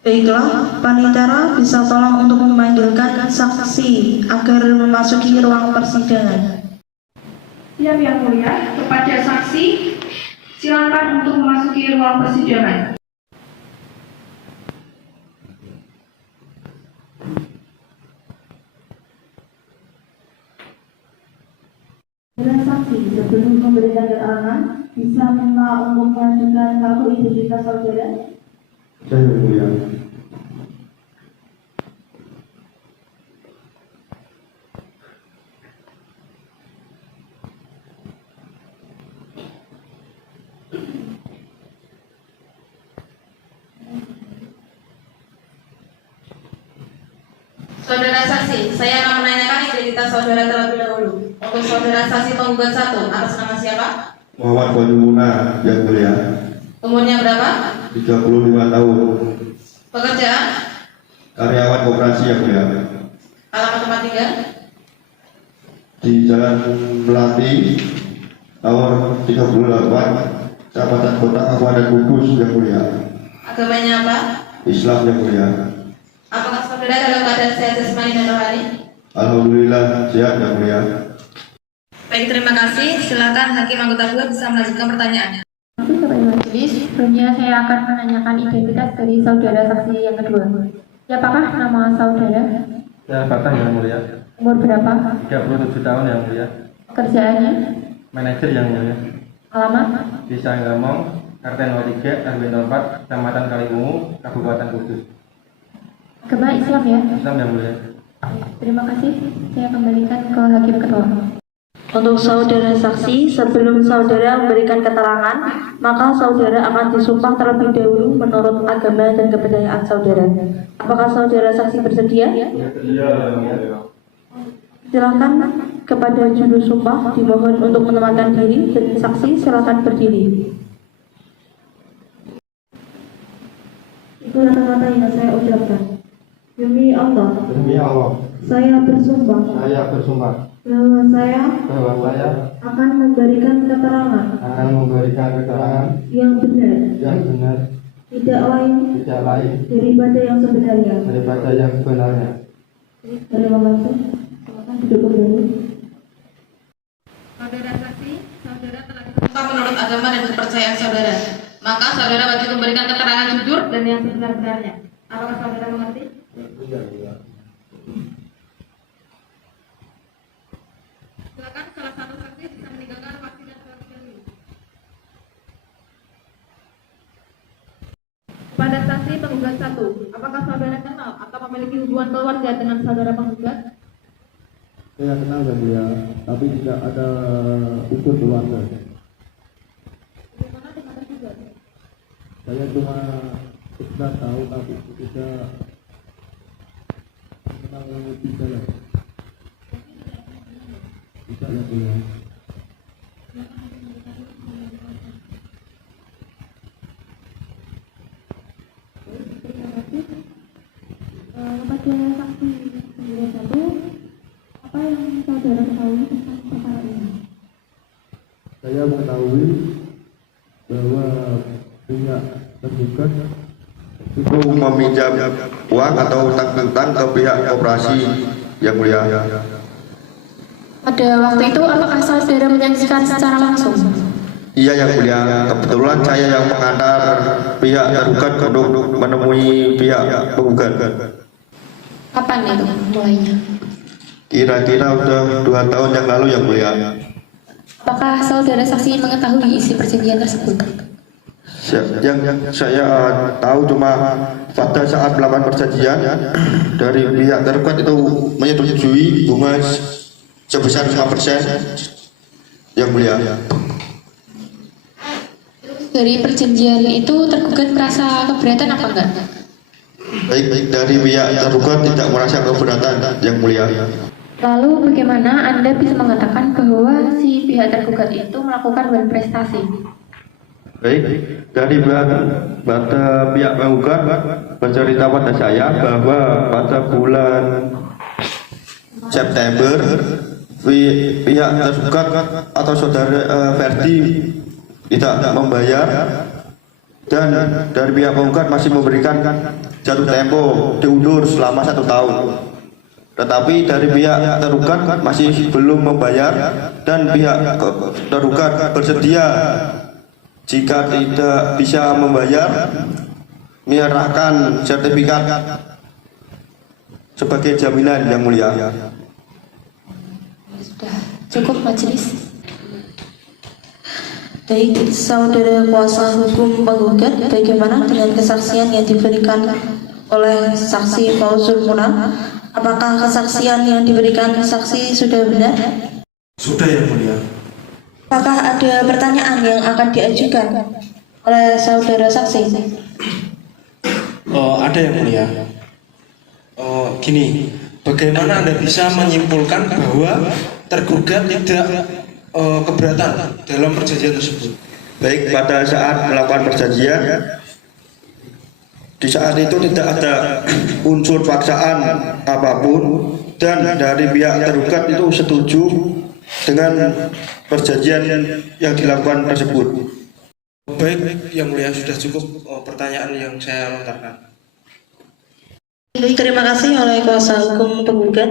Baiklah, panitia bisa tolong untuk memanggilkan saksi agar memasuki ruang persidangan. Siap yang mulia, kepada saksi, silakan untuk memasuki ruang persidangan. Dengan saksi, sebelum memberikan keterangan, bisa minta untuk mengajukan kartu identitas saudara? Saya yang mulia. Saudara saksi, saya akan menanyakan identitas saudara terlebih dahulu. Untuk saudara saksi penggugat 1, atas nama siapa? Muhammad Waliuna yang mulia. Umurnya berapa? 35 tahun. Pekerjaan? Karyawan koperasi yang mulia. Alamat tempat tinggal? Di Jalan Melati, nomor 38, Kecamatan Kota Kabupaten Kudus yang mulia. Agamanya apa? Islam yang mulia. Apakah saudara dalam keadaan sehat jasmani dan rohani? Alhamdulillah sehat yang mulia. Baik, terima kasih. Silakan Hakim anggota 2 bisa melanjutkan pertanyaannya. Tapi kepada majelis, sebelumnya saya akan menanyakan identitas dari saudara saksi yang kedua. Siapakah nama saudara? Ya, Fatah yang mulia. Umur berapa? 37 tahun yang mulia. Pekerjaannya? Manajer yang mulia. Alamat? Desa Gamong, RT 03, RW 04, Kecamatan Kaliwungu, Kabupaten Kudus. Agama Islam ya? Islam yang mulia. Terima kasih. Saya kembalikan ke Hakim Ketua. Untuk saudara saksi, sebelum saudara memberikan keterangan, maka saudara akan disumpah terlebih dahulu menurut agama dan kepercayaan saudara. Apakah saudara saksi bersedia? Iya. Silakan kepada juru sumpah dimohon untuk menempatkan diri dan saksi silakan berdiri. Itu kata-kata yang saya ucapkan. Demi Allah, Demi Allah, saya bersumpah bahwa saya akan memberikan keterangan yang benar, tidak lain daripada yang sebenarnya. Terima kasih. Silakan duduk kembali. Saudara saksi, saudara telah disumpah menurut agama dan kepercayaan saudara. Maka saudara wajib memberikan keterangan jujur dan yang sebenar-benarnya. Apakah saudara mengerti? Silakan salah satu saksi bisa meninggalkan ruang sidang terlebih dahulu. Kepada saksi penggugat 1, apakah saudara kenal atau memiliki hubungan keluarga dengan saudara penggugat? saya kenal yang mulia, tapi tidak ada unsur keluarga. Bagaimana dengan penggugat? Saya cuma sekedar tahu tapi tidak kenal yang lebih dalam. Tidak yang mulia. Kepada saksi penggugat 1, apa yang saudara ketahui tentang perkara ini? Saya mengetahui bahwa pihak tergugat itu meminjam uang atau utang-utang ke pihak koperasi yang mulia. Pada waktu itu, apakah saudara menyaksikan secara langsung? Iya yang mulia, kebetulan saya yang mengantar pihak tergugat untuk menemui pihak penggugat. Kapan itu mulainya? Kira-kira udah 2 tahun yang lalu yang mulia. Apakah saudara saksi mengetahui isi perjanjian tersebut? Yang saya tahu cuma pada saat melakukan perjanjian dari pihak tergugat itu menyetujui bunga sebesar 5% yang mulia. Dari perjanjian itu tergugat merasa keberatan apa enggak? Baik dari pihak tergugat tidak merasa keberatan yang mulia. Lalu bagaimana Anda bisa mengatakan bahwa si pihak tergugat itu melakukan berprestasi? Baik, dari pihak penggugat bercerita pada saya bahwa pada bulan September pihak tergugat atau saudara Ferdi tidak membayar, dan dari pihak penggugat masih memberikan jatuh tempo diundur selama 1 tahun. Tetapi dari pihak tergugat masih belum membayar, dan pihak tergugat bersedia jika tidak bisa membayar menyerahkan sertifikat sebagai jaminan, Yang Mulia. Sudah cukup majelis. Baik, saudara kuasa hukum penggugat, bagaimana dengan kesaksian yang diberikan oleh saksi Fauzul Munah? Apakah kesaksian yang diberikan saksi sudah benar? Sudah, Yang Mulia. Apakah ada pertanyaan yang akan diajukan oleh saudara saksi? Ada, Yang Mulia. Gini, bagaimana Anda bisa menyimpulkan bahwa tergugat tidak keberatan dalam perjanjian tersebut? Baik, pada saat melakukan perjanjian, di saat itu tidak ada unsur paksaan apapun, dan dari pihak tergugat itu setuju dengan perjanjian yang dilakukan tersebut. Baik, Yang Mulia, sudah cukup pertanyaan yang saya lontarkan. Terima kasih oleh kuasa hukum penggugat.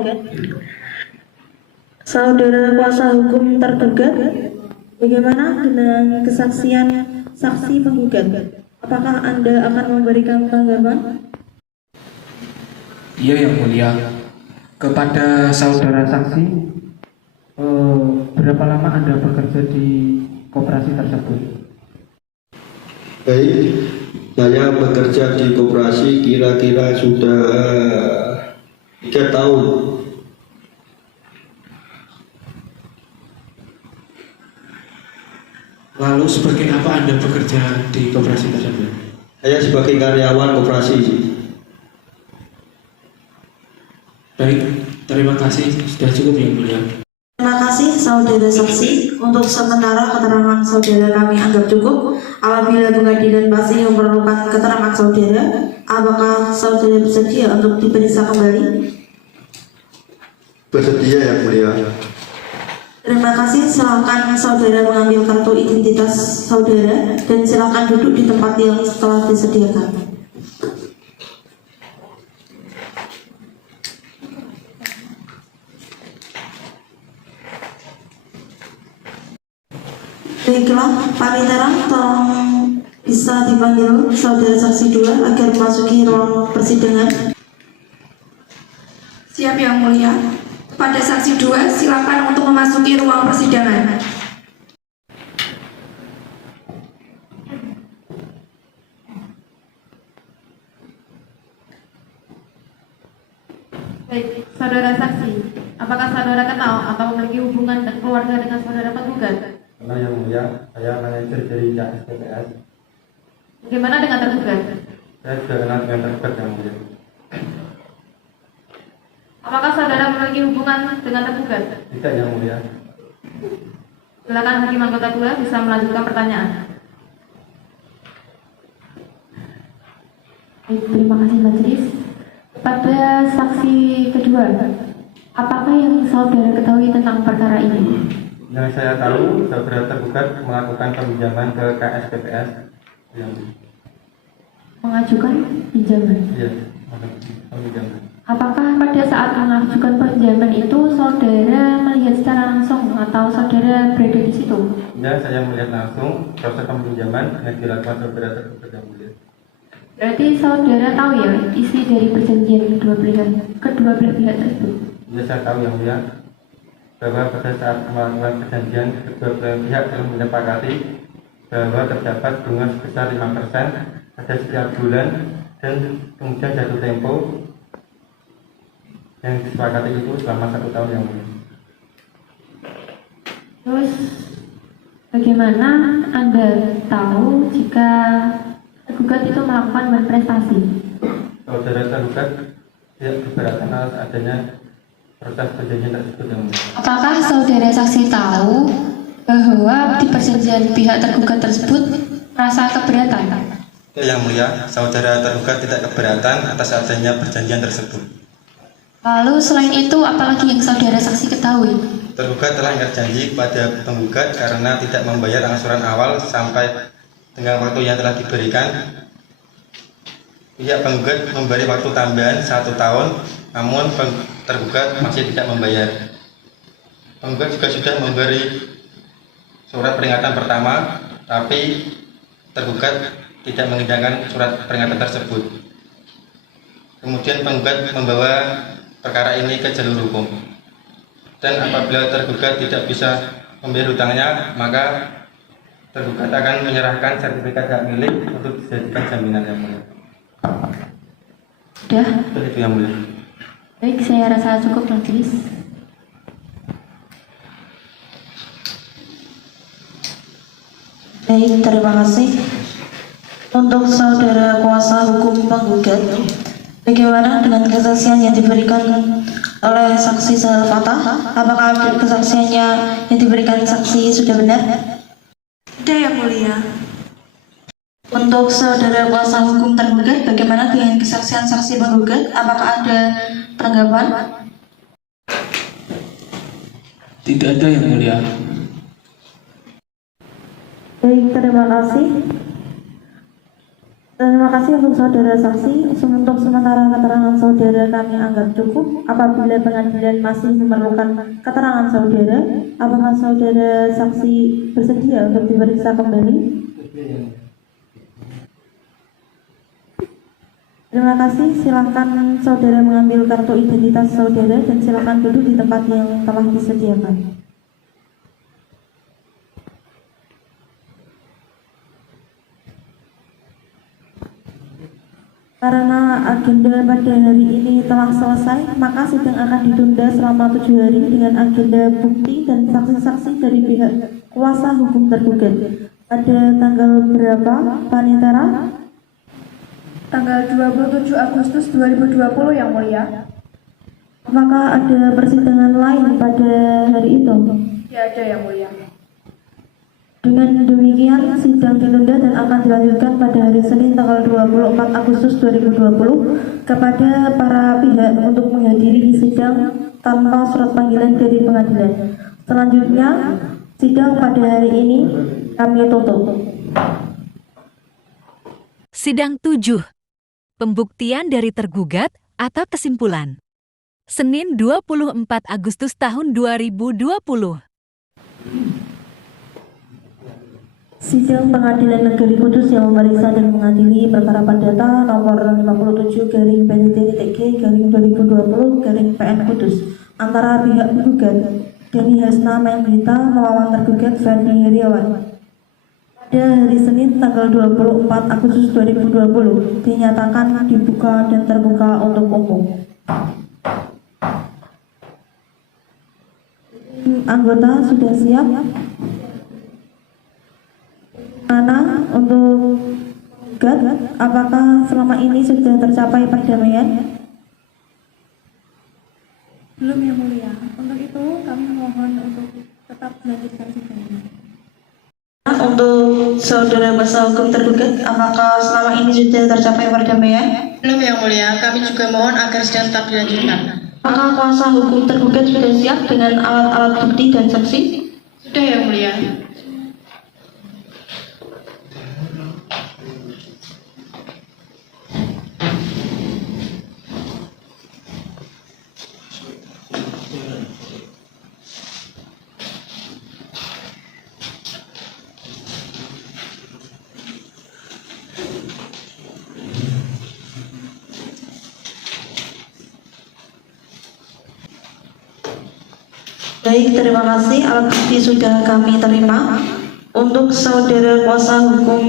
Saudara kuasa hukum tergugat, bagaimana dengan kesaksian saksi penggugat? Apakah Anda akan memberikan tanggapan? Iya, Yang Mulia. Kepada saudara saksi, berapa lama Anda bekerja di koperasi tersebut? Baik, saya bekerja di koperasi kira-kira sudah 3 tahun. Lalu sebagai apa Anda bekerja di koperasi tersebut? Saya sebagai karyawan koperasi. Baik, terima kasih. Sudah cukup, Yang Mulia. Terima kasih saudara saksi. Untuk sementara keterangan saudara kami anggap cukup. Apabila pengadilan masih memerlukan keterangan saudara, apakah saudara bersedia untuk diperiksa kembali? Bersedia, Yang Mulia. Terima kasih. Silakan saudara mengambil kartu identitas saudara dan silakan duduk di tempat yang telah disediakan. Baiklah, Pak Ritera, tolong bisa dipanggil saudara saksi 2 agar memasuki ruang persidangan. Siap, Yang Mulia. Pada saksi 2, silakan untuk memasuki ruang persidangan. Baik, saudara saksi, apakah saudara kenal atau memiliki hubungan dan keluarga dengan saudara penggugat? Karena Yang Mulia, saya manajer dari KSPPS. Bagaimana dengan tergugat? Saya sudah kenal dengan tergugat, Yang Mulia. Apakah saudara memiliki hubungan dengan tergugat? Tidak, Yang Mulia. Silakan hakim anggota 2 bisa melanjutkan pertanyaan. Baik, terima kasih majelis. Pada saksi kedua, apakah yang saudara ketahui tentang perkara ini? Yang saya tahu, saudara tergugat melakukan peminjaman ke KSPPS. Mengajukan pinjaman. Iya, peminjaman. Apakah pada saat mengajukan pinjaman itu saudara melihat secara langsung atau saudara berada di situ? Ya, saya melihat langsung proses peminjaman yang dilakukan saudara tergugat, Yang Mulia. Berarti saudara tahu ya isi dari perjanjian kedua belah pihak tersebut? Ya, saya tahu, Yang Mulia, bahwa pada saat melakukan perjanjian kedua belah pihak telah menyepakati bahwa terdapat bunga sebesar 5% pada setiap bulan, dan kemudian jatuh tempo yang disepakati itu selama 1 tahun, Yang Mulia. Terus bagaimana Anda tahu jika tergugat itu melakukan berprestasi? Saudara tergugat tidak keberatan atas adanya proses perjanjian tersebut yang mulia. Apakah saudara saksi tahu bahwa di perjanjian pihak tergugat tersebut merasa keberatan? Ya, yang mulia, saudara tergugat tidak keberatan atas adanya perjanjian tersebut. Lalu selain itu, apalagi yang saudara saksi ketahui? Tergugat telah ingkar janji kepada penggugat karena tidak membayar angsuran awal sampai dengan waktu yang telah diberikan. Pihak penggugat memberi waktu tambahan 1 tahun, namun tergugat masih tidak membayar. Penggugat juga sudah memberi surat peringatan pertama, tapi tergugat tidak mengindahkan surat peringatan tersebut. Kemudian penggugat membawa perkara ini ke jalur hukum. Dan apabila tergugat tidak bisa membayar hutangnya, maka tergugat akan menyerahkan sertifikat hak milik untuk dijadikan jaminan yang mulia. Sudah? Itu yang mulia. Baik, saya rasa cukup majelis. Baik, terima kasih. Untuk saudara kuasa hukum penggugat, bagaimana dengan kesaksian yang diberikan oleh saksi Sahal Fatah? Apakah kesaksiannya yang diberikan saksi sudah benar? Sudah, Yang Mulia. Untuk saudara kuasa hukum tergugat, bagaimana dengan kesaksian saksi penggugat? Apakah ada tanggapan? Tidak ada, Yang Mulia. Baik, terima kasih. Terima kasih untuk saudara saksi. Untuk sementara keterangan saudara kami anggap cukup. Apabila pengadilan masih memerlukan keterangan saudara, apakah saudara saksi bersedia untuk diperiksa kembali? Terima kasih. Silakan saudara mengambil kartu identitas saudara dan silakan duduk di tempat yang telah disediakan. Karena agenda pada hari ini telah selesai, maka sidang akan ditunda selama 7 hari dengan agenda bukti dan saksi-saksi dari pihak kuasa hukum tergugat. Pada tanggal berapa, Panitera? Tanggal 27 Agustus 2020, Yang Mulia. Apakah ada persidangan lain pada hari itu? Ya, ada, Yang Mulia. Dengan demikian, sidang ditunda dan akan dilanjutkan pada hari Senin tanggal 24 Agustus 2020 kepada para pihak untuk menghadiri sidang tanpa surat panggilan dari pengadilan. Selanjutnya, sidang pada hari ini kami tutup. Sidang 7. Pembuktian dari tergugat atau kesimpulan. Senin 24 Agustus tahun 2020. Sidang Pengadilan Negeri Kudus yang memeriksa dan mengadili perkara Perdata nomor 57/PDT-G/2020/PN Kudus antara pihak penggugat Deni Hasna Menggita melawan tergugat Ferdi Heriawan. Pada hari Senin tanggal 24 Agustus 2020 dinyatakan dibuka dan terbuka untuk umum. Anggota sudah siap? Mana untuk gugat, apakah selama ini sudah tercapai perdamaian? Belum, Yang Mulia. Untuk itu kami mohon untuk tetap melanjutkan sidangnya. Untuk saudara kuasa hukum tergugat, apakah selama ini sudah tercapai perdamaian? Belum, Yang Mulia. Kami juga mohon agar sidang tetap dilanjutkan. Apakah kuasa hukum tergugat sudah siap dengan alat-alat bukti dan saksi? Sudah, Yang Mulia. Baik, terima kasih. Alat bukti sudah kami terima. Untuk saudara kuasa hukum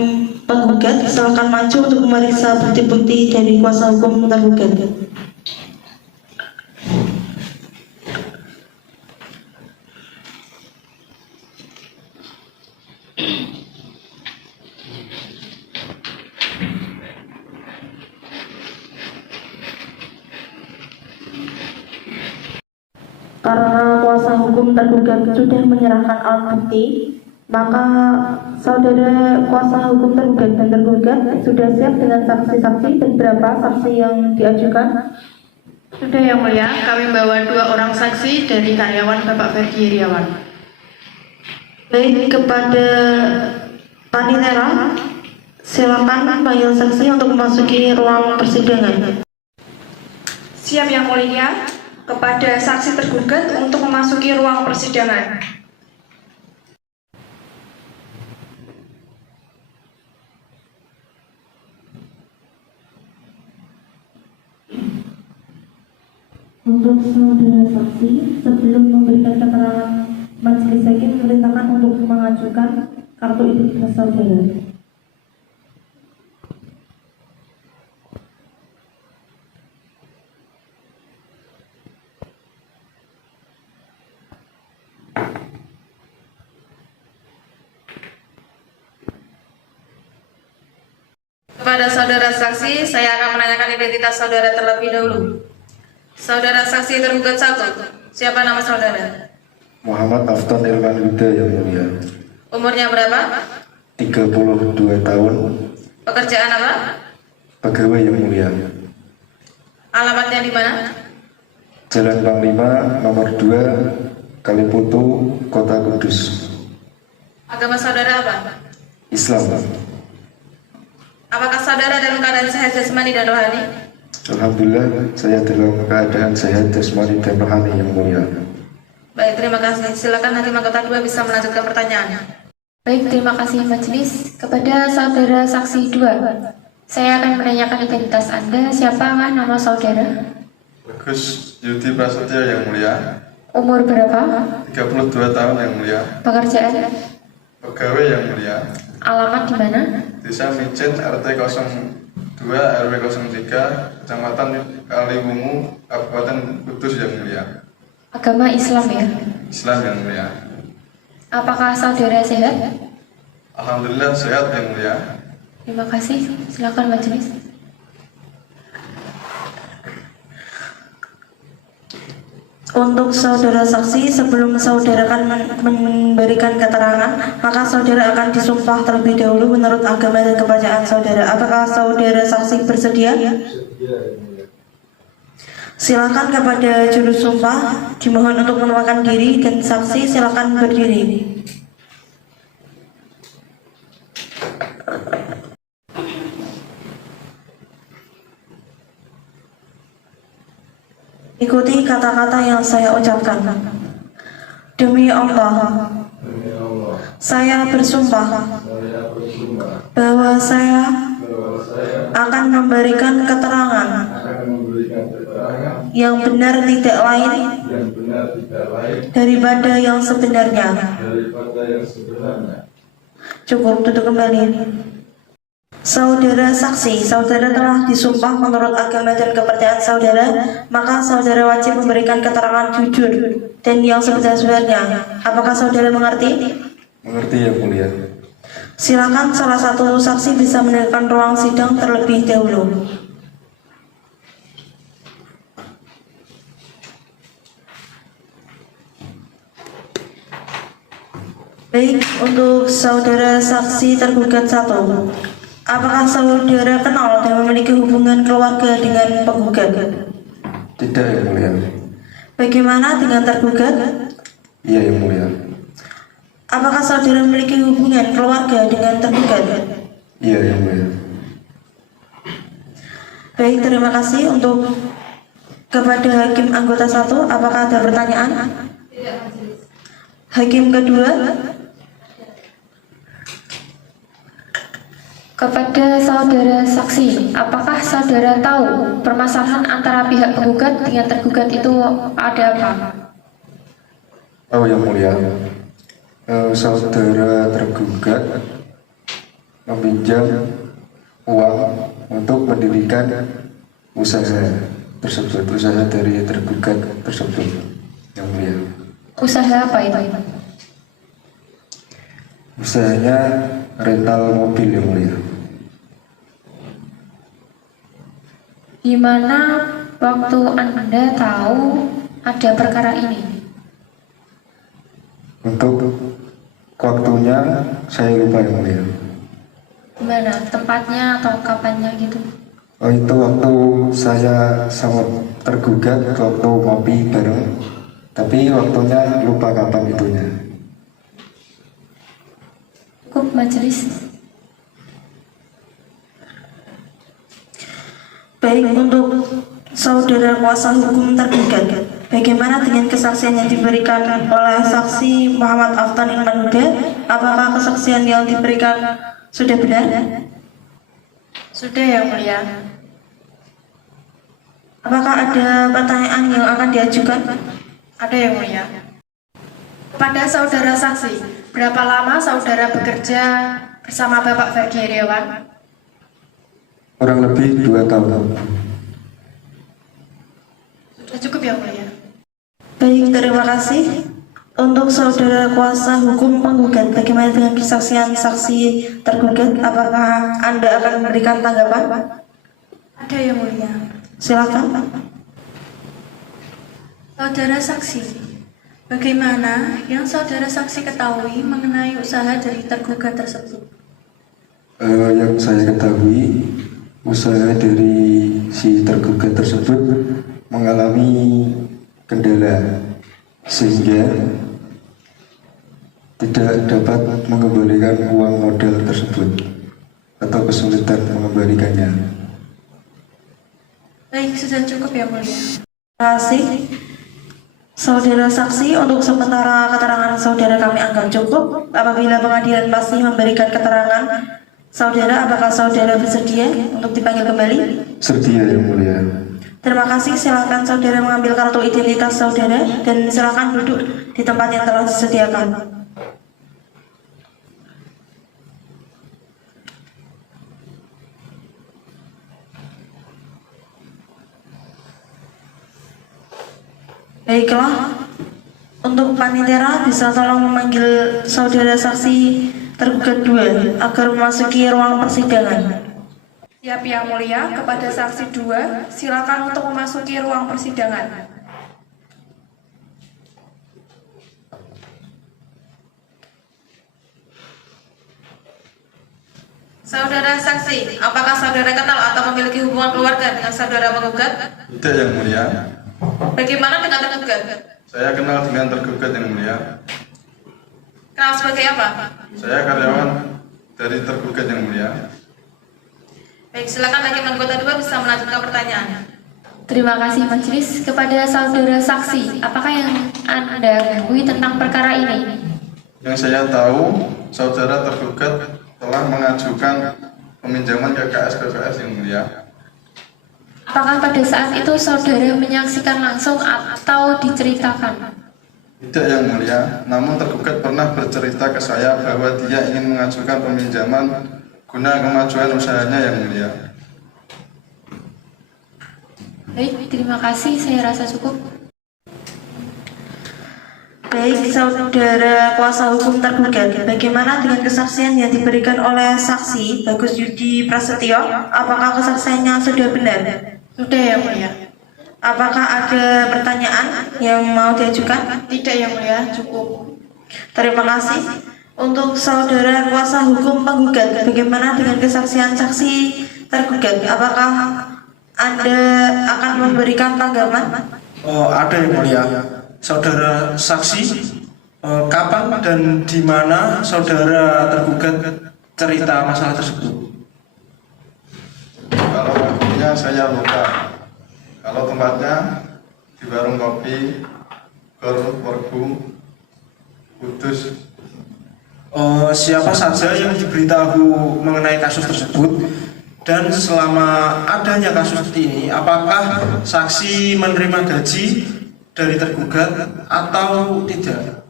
penggugat, silakan maju untuk memeriksa bukti-bukti dari kuasa hukum tergugat. hukum tergugat sudah menyerahkan alat bukti, maka saudara kuasa hukum tergugat dan tergugat sudah siap dengan saksi-saksi dan berapa saksi yang diajukan? Sudah yang mulia, kami bawa 2 orang saksi dari karyawan Bapak Ferdi Iriawan. Baik, kepada Panitera, silakan panggil saksi untuk memasuki ruang persidangan. Siap yang mulia, kepada saksi tergugat untuk memasuki ruang persidangan. Untuk saudara saksi, sebelum memberikan keterangan, majelis hakim memerintahkan untuk mengajukan kartu identitas saudara. Kepada saudara saksi, saya akan menanyakan identitas saudara terlebih dahulu. Saudara saksi tergugat 1, siapa nama saudara? Muhammad Afton Irfan Huda yang mulia. Umurnya berapa? 32 tahun. Pekerjaan apa? Pegawai yang mulia. Alamatnya di mana? Jalan Panglima nomor 2 Kaliputu, Kota Kudus. Agama saudara apa? Islam. Apakah saudara dalam keadaan sehat jasmani dan rohani? Alhamdulillah, saya dalam keadaan sehat jasmani dan rohani yang mulia. Baik, terima kasih. Silakan hakim anggota 2 bisa melanjutkan pertanyaan. Baik, terima kasih majelis. Kepada saudara saksi 2, saya akan menanyakan identitas Anda. Siapakah nama saudara? Bagus Yudi Prasetyo yang mulia. Umur berapa? 32 tahun yang mulia. Pekerjaan? Pegawai yang mulia. Alamat di mana? Desa Micin, RT 02 RW 03, Kecamatan Kaliwungu, Kabupaten Kudus yang mulia. Agama Islam ya? Islam yang mulia. Apakah saudara sehat? Alhamdulillah sehat yang mulia. Terima kasih. Silakan majelis. Untuk saudara saksi, sebelum saudara akan memberikan keterangan, maka saudara akan disumpah terlebih dahulu menurut agama dan kepercayaan saudara. Apakah saudara saksi bersedia? Silakan kepada juru sumpah, dimohon untuk menempatkan diri dan saksi silakan berdiri. Ikuti kata-kata yang saya ucapkan. Demi Allah, saya bersumpah bahwa saya akan memberikan keterangan yang benar tidak lain daripada yang sebenarnya. Cukup, duduk kembali. Saudara saksi, saudara telah disumpah menurut agama dan kepercayaan saudara, maka saudara wajib memberikan keterangan jujur dan yang sebenar-benarnya. Apakah saudara mengerti? Mengerti yang mulia. Silakan salah satu saksi bisa meninggalkan ruang sidang terlebih dahulu. Baik, untuk saudara saksi tergugat 1. Apakah saudara kenal dan memiliki hubungan keluarga dengan penggugat? Tidak yang mulia. Bagaimana dengan tergugat? Iya yang mulia. Apakah saudara memiliki hubungan keluarga dengan tergugat? Iya yang mulia. Baik, terima kasih. Untuk kepada hakim anggota 1, apakah ada pertanyaan? Tidak, majelis. Hakim kedua. Kepada saudara saksi, apakah saudara tahu permasalahan antara pihak penggugat dengan tergugat itu ada apa? Oh yang mulia, saudara tergugat meminjam uang untuk mendirikan usaha tersebut, usaha dari tergugat tersebut yang mulia. Usaha apa itu? Usahanya rental mobil yang mulia. Gimana waktu Anda tahu ada perkara ini? Untuk waktunya saya lupa yang mulia. Gimana? Tempatnya atau kapannya gitu? Oh, itu waktu saya sama tergugat waktu ngopi bareng, tapi waktunya lupa kapan itunya. Cukup majelis. Baik, untuk saudara kuasa hukum tergugat, bagaimana dengan kesaksian yang diberikan oleh saksi Muhammad Aftan Iman Huda? Apakah kesaksian yang diberikan sudah benar? Sudah yang mulia. Apakah ada pertanyaan yang akan diajukan? Ada yang mulia. Kepada saudara saksi, berapa lama saudara bekerja bersama Bapak Ferdi Heriawan? Kurang lebih 2 tahun. Sudah cukup yang mulia. Baik, terima kasih. Untuk saudara kuasa hukum penggugat, bagaimana dengan kesaksian saksi tergugat? Apakah Anda akan memberikan tanggapan? Ada yang mulia. Silakan. Saudara saksi, bagaimana yang saudara saksi ketahui mengenai usaha dari tergugat tersebut? Yang saya ketahui, usaha dari si tergugat tersebut mengalami kendala sehingga tidak dapat mengembalikan uang modal tersebut atau kesulitan mengembalikannya. Baik, sudah cukup ya mulia. Terima kasih. Saudara saksi, untuk sementara keterangan saudara kami anggap cukup. Apabila pengadilan masih memberikan keterangan saudara, apakah saudara bersedia untuk dipanggil kembali? Sedia yang mulia. Terima kasih. Silakan saudara mengambil kartu identitas saudara dan silakan duduk di tempat yang telah disediakan. Baiklah, untuk panitera bisa tolong memanggil saudara saksi tergugat 2 agar memasuki ruang persidangan. Siap yang mulia, kepada saksi 2, silakan untuk memasuki ruang persidangan. Saudara saksi, apakah saudara kenal atau memiliki hubungan keluarga dengan saudara penggugat? Tidak yang mulia. Bagaimana dengan tergugat? Saya kenal dengan tergugat yang mulia. Kenal sebagai apa? Saya karyawan dari tergugat yang mulia. Baik, silakan hakim anggota 2 bisa melanjutkan pertanyaan. Terima kasih majelis. Kepada saudara saksi, apakah yang Anda ketahui tentang perkara ini? Yang saya tahu, saudara tergugat telah mengajukan peminjaman ke KSPPS yang mulia. Apakah pada saat itu saudara menyaksikan langsung atau diceritakan? Tidak yang mulia, namun tergugat pernah bercerita ke saya bahwa dia ingin mengajukan peminjaman guna kemajuan usahanya yang mulia. Baik, terima kasih. Saya rasa cukup. Baik, saudara kuasa hukum tergugat, bagaimana dengan kesaksian yang diberikan oleh saksi Bagus Yudi Prasetyo? Apakah kesaksiannya sudah benar? Sudah yang mulia. Apakah ada pertanyaan yang mau diajukan? Tidak yang mulia, cukup. Terima kasih. Untuk saudara kuasa hukum penggugat, bagaimana dengan kesaksian saksi tergugat? Apakah Anda akan memberikan tanggapan? Ada yang mulia. Saudara saksi, kapan dan di mana saudara tergugat cerita masalah tersebut? Kalau waktunya saya lupa. Kalau tempatnya di warung kopi Gor Wargu Kudus. Siapa saja yang diberitahu mengenai kasus tersebut dan selama adanya kasus seperti ini, apakah saksi menerima gaji dari tergugat atau tidak?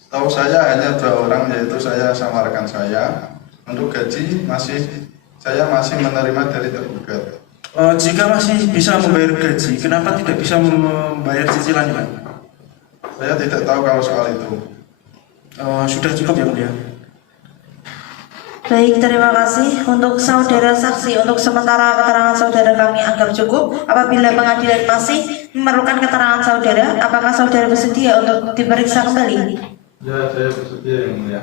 Setahu saya hanya 2 orang, yaitu saya sama rekan saya. Untuk gaji saya masih menerima dari tergugat. Jika masih bisa membayar gaji, kenapa tidak bisa membayar cicilannya? Saya tidak tahu kalau soal itu. Sudah cukup ya mulia. Baik, terima kasih. Untuk saudara saksi, untuk sementara keterangan saudara kami anggap cukup. Apabila pengadilan masih memerlukan keterangan saudara, apakah saudara bersedia untuk diperiksa kembali? Ya, saya bersedia yang mulia.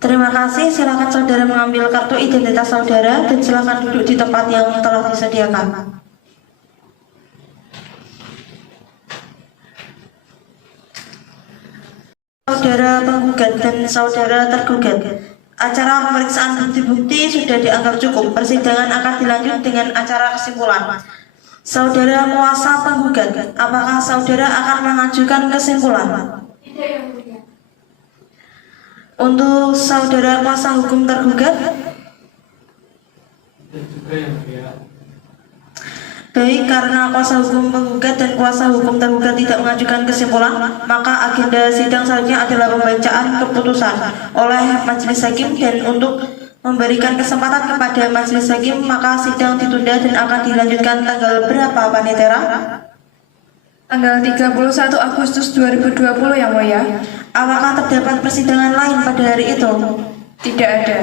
Terima kasih, silakan saudara mengambil kartu identitas saudara dan silakan duduk di tempat yang telah disediakan. Saudara penggugat dan saudara tergugat, acara pemeriksaan bukti-bukti sudah dianggap cukup. Persidangan akan dilanjut dengan acara kesimpulan. Saudara kuasa penggugat, apakah saudara akan mengajukan kesimpulan? Tidak, yang mulia. Untuk saudara kuasa hukum tergugat? Juga yang mulia. Baik, karena kuasa hukum penggugat dan kuasa hukum tergugat tidak mengajukan kesimpulan, maka agenda sidang selanjutnya adalah pembacaan keputusan oleh majelis hakim, dan untuk memberikan kesempatan kepada majelis hakim, maka sidang ditunda dan akan dilanjutkan tanggal berapa, Panitera? Tanggal 31 Agustus 2020, Yang Mulia. Apakah terdapat persidangan lain pada hari itu? Tidak ada.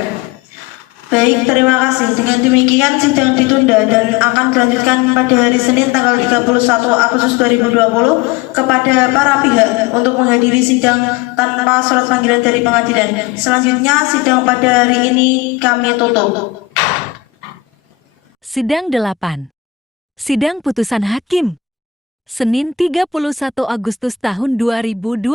Baik, terima kasih. Dengan demikian sidang ditunda dan akan dilanjutkan pada hari Senin tanggal 31 Agustus 2020 kepada para pihak untuk menghadiri sidang tanpa surat panggilan dari pengadilan. Selanjutnya sidang pada hari ini kami tutup. Sidang 8. Sidang putusan hakim. Senin 31 Agustus tahun 2020.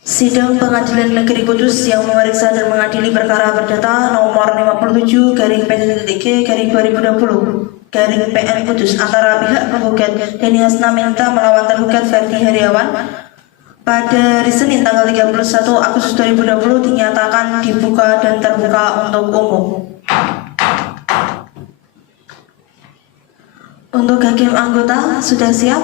Sidang Pengadilan Negeri Kudus yang memeriksa dan mengadili perkara perdata nomor 57 garing PTTG garing 2020 garing PN Kudus antara pihak penggugat Deni Hasna Minta melawan tergugat Ferdi Heriawan pada hari Senin tanggal 31 Agustus 2020 dinyatakan dibuka dan terbuka untuk umum. Untuk hakim anggota sudah siap?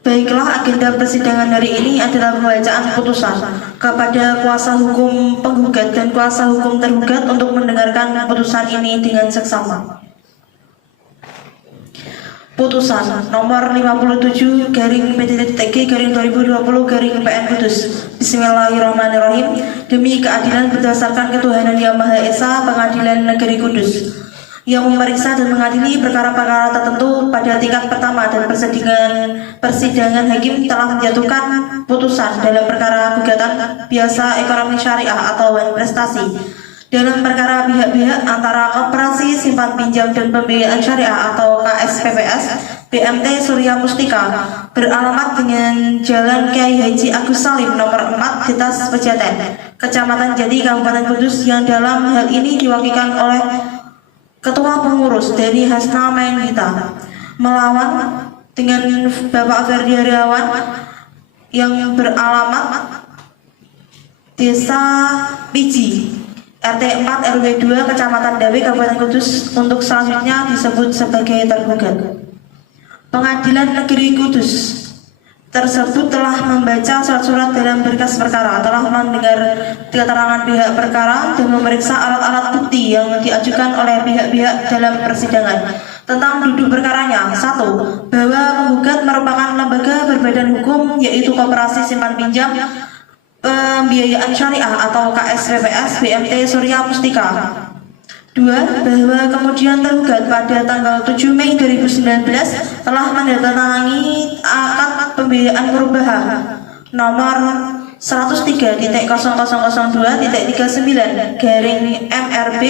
Baiklah, agenda persidangan hari ini adalah pembacaan putusan kepada kuasa hukum penggugat dan kuasa hukum tergugat untuk mendengarkan putusan ini dengan seksama. Putusan nomor 57 garing PTTG garing 2020 garing PN Kudus. Bismillahirrahmanirrahim. Demi keadilan berdasarkan ketuhanan Yang Maha Esa, Pengadilan Negeri Kudus yang memeriksa dan mengadili perkara-perkara tertentu pada tingkat pertama dan persidangan hakim telah menjatuhkan putusan dalam perkara gugatan biasa ekonomi syariah atau wan prestasi dalam perkara pihak-pihak antara Koperasi Simpan Pinjam dan Pembiayaan Syariah atau KSPPS BMT Surya Mustika beralamat dengan Jalan Kiai Haji Agus Salim nomor 4 Detas Pejaten, Kecamatan Jati, Kabupaten Kudus, yang dalam hal ini diwakilkan oleh Ketua Pengurus Deni Hasna Minta melawan dengan Bapak Ferdi Heriawan yang beralamat Desa Piji, RT 4 RW 2 Kecamatan Dawe, Kabupaten Kudus, untuk selanjutnya disebut sebagai tergugat. Pengadilan Negeri Kudus tersebut telah membaca surat-surat dalam berkas perkara, telah mendengar keterangan pihak perkara dan memeriksa alat-alat bukti yang diajukan oleh pihak-pihak dalam persidangan. Tentang duduk perkaranya, 1. Bahwa penggugat merupakan lembaga berbadan hukum, yaitu Koperasi Simpan Pinjam Pembiayaan Syariah atau KSPPS BMT Surya Mustika. 2. Bahwa kemudian tergugat pada tanggal 7 Mei 2019 telah menandatangani akad pembiayaan perubahan nomor 103.0002.39 garing MRB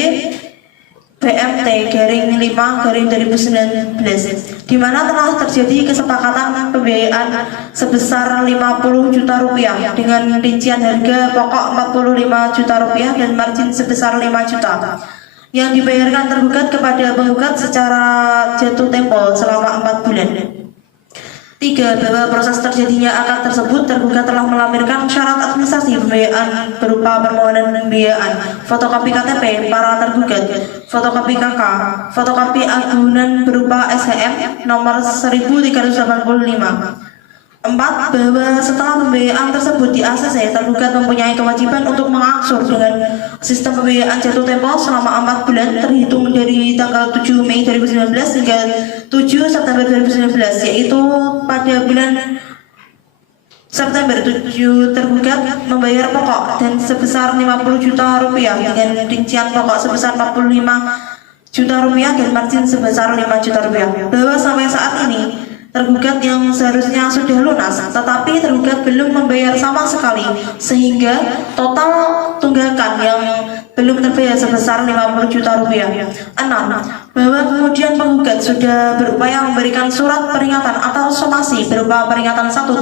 BMT garing 5 garing 2019, di mana telah terjadi kesepakatan pembiayaan sebesar 50 juta rupiah dengan rincian harga pokok 45 juta rupiah dan margin sebesar 5 juta yang dibayarkan tergugat kepada penggugat secara jatuh tempo selama 4 bulan. 3. Bahwa proses terjadinya akad tersebut tergugat telah melampirkan syarat administrasi pembiayaan berupa permohonan pembiayaan, fotokopi KTP para tergugat, fotokopi KK, fotokopi agunan berupa SHM nomor 1385. 4. Bahwa setelah pembiayaan tersebut di ACC, tergugat mempunyai kewajiban untuk mengangsur dengan sistem pembiayaan jatuh tempo selama 4 bulan terhitung dari tanggal 7 Mei 2019 hingga 7 September 2019, yaitu pada bulan September 7 tergugat membayar pokok dan sebesar 50 juta rupiah dengan rincian pokok sebesar 45 juta rupiah dan margin sebesar 5 juta rupiah. Bahwa sampai saat ini tergugat yang seharusnya sudah lunas, tetapi tergugat belum membayar sama sekali, sehingga total tunggakan yang belum terbayar sebesar 50 juta rupiah. 6. Bahwa kemudian penggugat sudah berupaya memberikan surat peringatan atau somasi berupa peringatan 1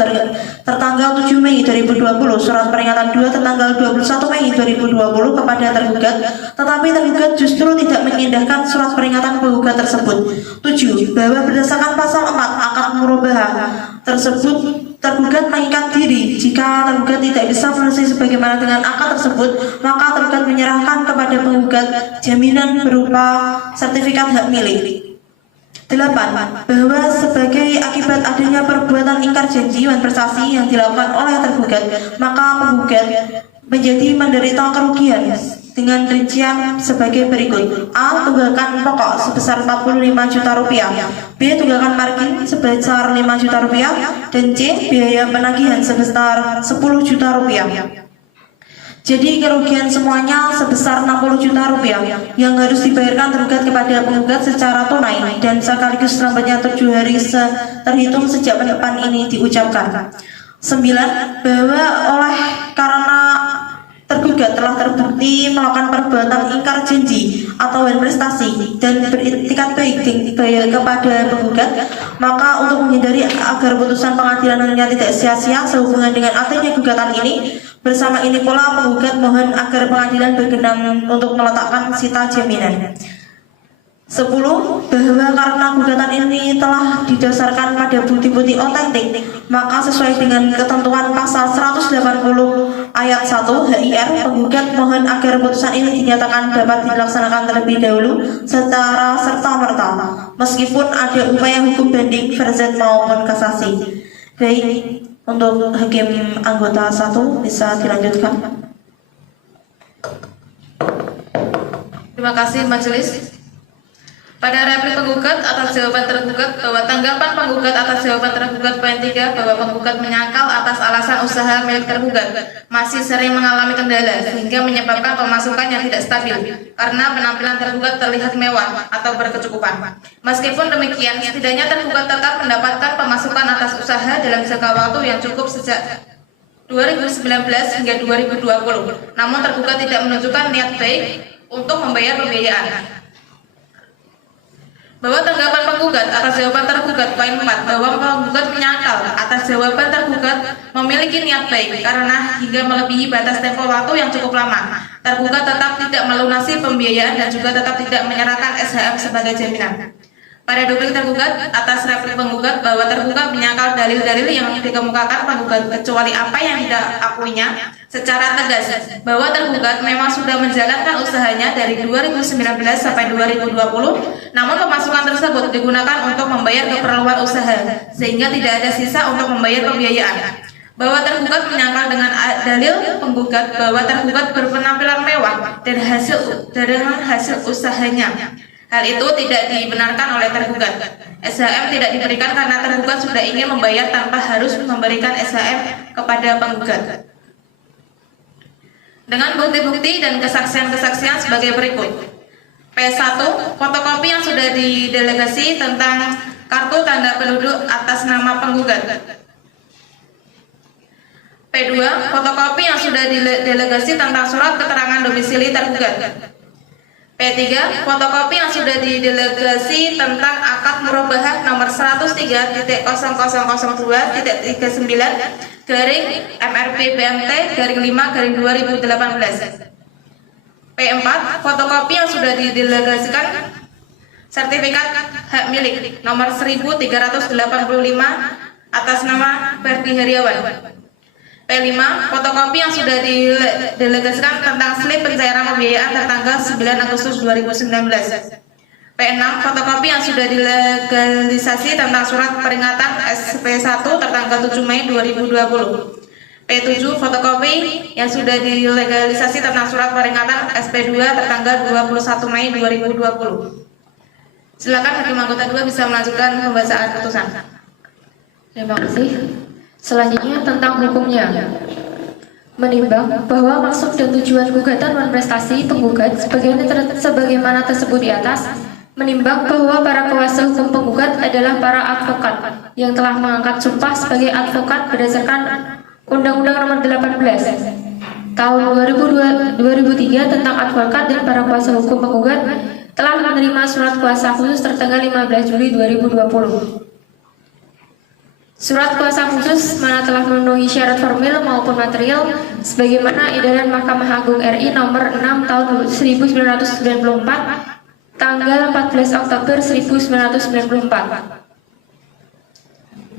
tertanggal 7 Mei 2020, surat peringatan 2 tertanggal 21 Mei 2020 kepada tergugat, tetapi tergugat justru tidak mengindahkan surat peringatan penggugat tersebut. 7. Bahwa berdasarkan pasal 4 akad murabahah tersebut, tergugat mengikat diri. Jika tergugat tidak bisa melunasi sebagaimana dengan akad tersebut, maka tergugat menyerahkan kepada penggugat jaminan berupa sertifikat hak milik. 8. Bahwa sebagai akibat adanya perbuatan ingkar janji dan prestasi yang dilakukan oleh tergugat, maka penggugat menjadi menderita kerugian dengan rincian sebagai berikut: A. Tunggakan pokok sebesar 45 juta rupiah, B. Tunggakan margin sebesar 5 juta rupiah, dan C. Biaya penagihan sebesar 10 juta rupiah. Jadi kerugian semuanya sebesar 60 juta rupiah yang harus dibayarkan tergugat kepada penggugat secara tunai dan sekaligus lambatnya 7 hari terhitung sejak penetapan ini diucapkan. 9. Bahwa karena tergugat telah terbukti melakukan perbuatan ingkar janji atau prestasi dan beritikat baik kepada penggugat, maka untuk menghindari agar putusan pengadilannya tidak sia-sia sehubungan dengan adanya gugatan ini, bersama ini pula penggugat mohon agar pengadilan berkenan untuk meletakkan sita jaminan. 10. Bahwa karena gugatan ini telah didasarkan pada bukti-bukti otentik, maka sesuai dengan ketentuan pasal 180 ayat 1 HIR, penggugat mohon agar putusan ini dinyatakan dapat dilaksanakan terlebih dahulu secara serta-merta, meskipun ada upaya hukum banding verset maupun kasasi. Baik, untuk hakim anggota 1 bisa dilanjutkan. Terima kasih majelis. Pada replik penggugat atas jawaban tergugat bahwa tanggapan penggugat atas jawaban tergugat poin 3 bahwa penggugat menyangkal atas alasan usaha milik tergugat masih sering mengalami kendala sehingga menyebabkan pemasukan yang tidak stabil karena penampilan tergugat terlihat mewah atau berkecukupan. Meskipun demikian, setidaknya tergugat tetap mendapatkan pemasukan atas usaha dalam jangka waktu yang cukup sejak 2019 hingga 2020. Namun tergugat tidak menunjukkan niat baik untuk membayar pembiayaan. Bahwa tanggapan penggugat atas jawaban tergugat poin 4 bahwa penggugat menyangkal atas jawaban tergugat memiliki niat baik karena hingga melebihi batas tempo waktu yang cukup lama, tergugat tetap tidak melunasi pembiayaan dan juga tetap tidak menyerahkan SHM sebagai jaminan. Pada duplik tergugat atas replik penggugat bahwa tergugat menyangkal dalil-dalil yang dikemukakan penggugat kecuali apa yang tidak akuinya secara tegas bahwa tergugat memang sudah menjalankan usahanya dari 2019 sampai 2020, namun pemasukan tersebut digunakan untuk membayar keperluan usaha sehingga tidak ada sisa untuk membayar pembiayaan. Bahwa tergugat menyangkal dengan dalil penggugat bahwa tergugat berpenampilan mewah dan hasil usahanya. Hal itu tidak dibenarkan oleh tergugat. SHM tidak diberikan karena tergugat sudah ingin membayar tanpa harus memberikan SHM kepada penggugat. Dengan bukti-bukti dan kesaksian-kesaksian sebagai berikut. P1. Fotokopi yang sudah didelegasi tentang kartu tanda penduduk atas nama penggugat. P2. Fotokopi yang sudah didelegasi tentang surat keterangan domisili tergugat. P3. Fotokopi yang sudah didelegasi tentang akad murabahah nomor 103.0022-MRP-BMT-5-2018. P4. Fotokopi yang sudah didelegasikan sertifikat hak milik nomor 1385 atas nama Ferdi Heriawan. P5. Fotokopi yang sudah didelegasikan tentang slip pencairan pembiayaan tertanggal 9 Agustus 2019. P6. Fotokopi yang sudah dilegalisasi tentang surat peringatan SP1 tertanggal 7 Mei 2020. P7. Fotokopi yang sudah dilegalisasi tentang surat peringatan SP2 tertanggal 21 Mei 2020. Silakan hakim anggota 2 bisa melanjutkan pembacaan putusan. Terima kasih. Selanjutnya tentang hukumnya. Menimbang bahwa maksud dan tujuan gugatan non prestasi penggugat sebagaimana tersebut di atas Menimbang bahwa para kuasa hukum penggugat adalah para advokat yang telah mengangkat sumpah sebagai advokat berdasarkan Undang-Undang Nomor 18 Tahun 2003 tentang advokat, dan para kuasa hukum penggugat telah menerima surat kuasa khusus tertanggal 15 Juli 2020. Surat kuasa khusus mana telah memenuhi syarat formil maupun material sebagaimana edaran Mahkamah Agung RI nomor 6 tahun 1994 tanggal 14 Oktober 1994.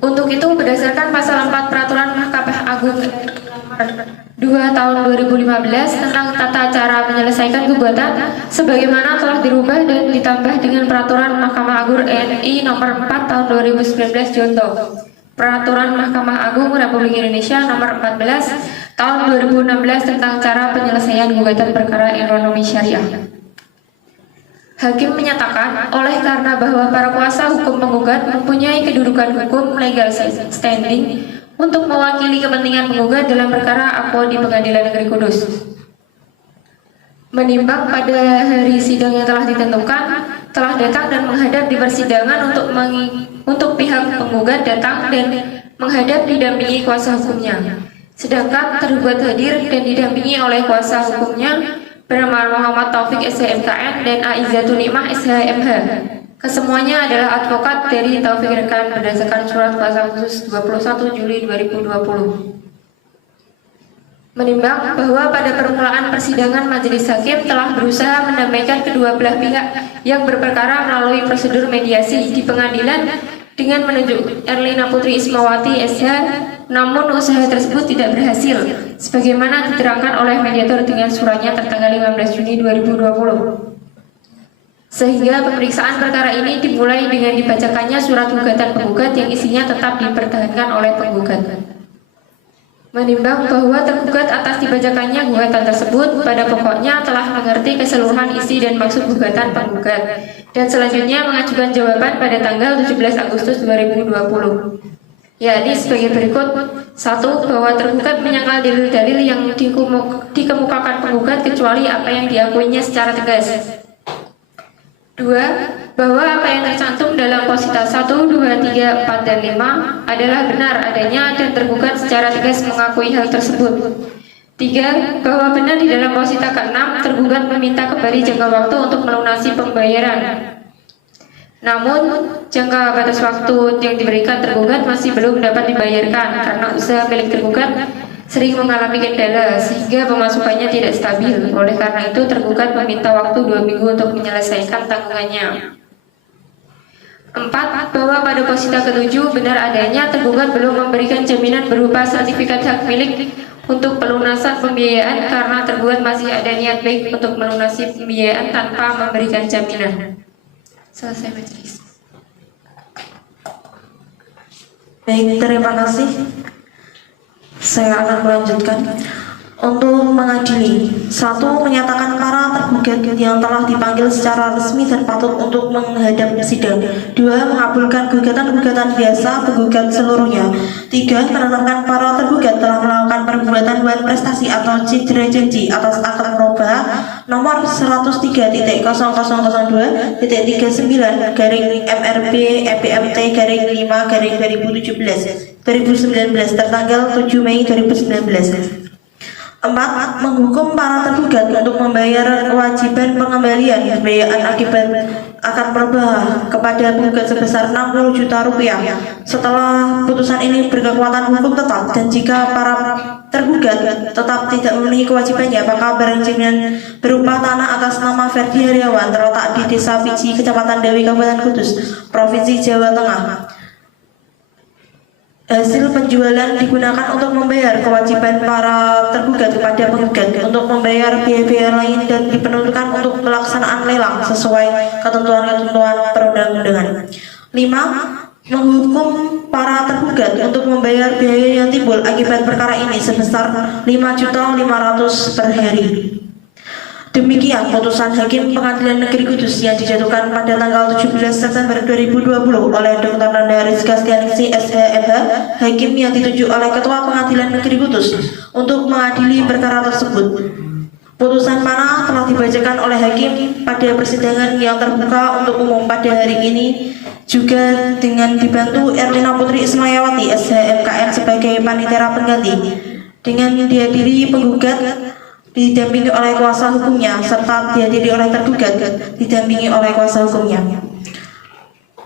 Untuk itu berdasarkan pasal 4 Peraturan Mahkamah Agung nomor 2 tahun 2015 tentang tata cara menyelesaikan gugatan sebagaimana telah dirubah dan ditambah dengan Peraturan Mahkamah Agung RI nomor 4 tahun 2019 contoh Peraturan Mahkamah Agung Republik Indonesia nomor 14 tahun 2016 tentang cara penyelesaian gugatan perkara ekonomi syariah. Hakim menyatakan oleh karena bahwa para kuasa hukum penggugat mempunyai kedudukan hukum legal standing untuk mewakili kepentingan penggugat dalam perkara APO di Pengadilan Negeri Kudus. Menimbang pada hari sidang yang telah ditentukan, telah datang dan menghadap di persidangan untuk pihak penggugat datang dan menghadap didampingi kuasa hukumnya. Sedangkan tergugat hadir dan didampingi oleh kuasa hukumnya bernama Muhammad Taufik SHMKN dan Aizatul Nikmah SHMH. Kesemuanya adalah advokat dari Taufik Rekan berdasarkan surat kuasa khusus 21 Juli 2020. Menimbang bahwa pada permulaan persidangan majelis hakim telah berusaha mendamaikan kedua belah pihak yang berperkara melalui prosedur mediasi di pengadilan dengan menunjuk Erlina Putri Ismawati SH, namun usaha tersebut tidak berhasil sebagaimana diterangkan oleh mediator dengan suratnya tertanggal 15 Juni 2020. Sehingga pemeriksaan perkara ini dimulai dengan dibacakannya surat gugatan penggugat yang isinya tetap dipertahankan oleh penggugat. Menimbang bahwa tergugat atas dibacakannya gugatan tersebut pada pokoknya telah mengerti keseluruhan isi dan maksud gugatan penggugat dan selanjutnya mengajukan jawaban pada tanggal 17 Agustus 2020, yakni sebagai berikut. 1. Bahwa tergugat menyangkal dalil-dalil yang dikemukakan penggugat kecuali apa yang diakuinya secara tegas. 2. Bahwa apa yang tercantum dalam posita 1, 2, 3, 4, dan 5 adalah benar adanya dan tergugat secara tegas mengakui hal tersebut. 3. Bahwa benar di dalam posita ke-6 tergugat meminta kembali jangka waktu untuk melunasi pembayaran. Namun, jangka batas waktu yang diberikan tergugat masih belum dapat dibayarkan karena usaha milik tergugat sering mengalami kendala sehingga pemasukannya tidak stabil. Oleh karena itu, tergugat meminta waktu 2 minggu untuk menyelesaikan tanggungannya. 4. Bahwa pada posita ke-7 benar adanya tergugat belum memberikan jaminan berupa sertifikat hak milik untuk pelunasan pembiayaan karena tergugat masih ada niat baik untuk melunasi pembiayaan tanpa memberikan jaminan. Selesai majelis. Baik, terima kasih. Saya akan melanjutkan. Untuk mengadili, 1. Menyatakan para tergugat yang telah dipanggil secara resmi dan patut untuk menghadap sidang. 2. Mengabulkan gugatan-gugatan biasa penggugat seluruhnya. 3. Menetapkan para tergugat telah melakukan perbuatan buat prestasi atau cedera janji atas akad merubah nomor 103.0102/MRB/EPMT/5/2019 tertanggal 7 Mei 2019. 4. Menghukum para tergugat untuk membayar kewajiban pengembalian pembiayaan akibat akad merubah kepada penggugat sebesar 60 juta rupiah setelah putusan ini berkekuatan hukum tetap, dan jika para tergugat tetap tidak memenuhi kewajibannya maka barang jaminan berupa tanah atas nama Ferdi Heriawan terletak di Desa Piji, Kecamatan Dewi, Kabupaten Kudus, Provinsi Jawa Tengah. Hasil penjualan digunakan untuk membayar kewajiban para tergugat kepada penggugat untuk membayar biaya-biaya lain dan diperuntukkan untuk pelaksanaan lelang sesuai ketentuan-ketentuan perundang-undangan. 5. Menghukum para tergugat untuk membayar biaya yang timbul akibat perkara ini sebesar 5.500.000 per hari. Demikian putusan Hakim Pengadilan Negeri Kudus yang dijatuhkan pada tanggal 17 September 2020 oleh Dr. Nanda Rizka Stianingsi SHMH, Hakim yang ditunjuk oleh Ketua Pengadilan Negeri Kudus untuk mengadili perkara tersebut. Putusan mana telah dibacakan oleh hakim pada persidangan yang terbuka untuk umum pada hari ini, juga dengan dibantu Erlina Putri Ismayawati SHMKN sebagai panitera pengganti, dengan dihadiri penggugat didampingi oleh kuasa hukumnya serta dihadiri oleh tergugat didampingi oleh kuasa hukumnya.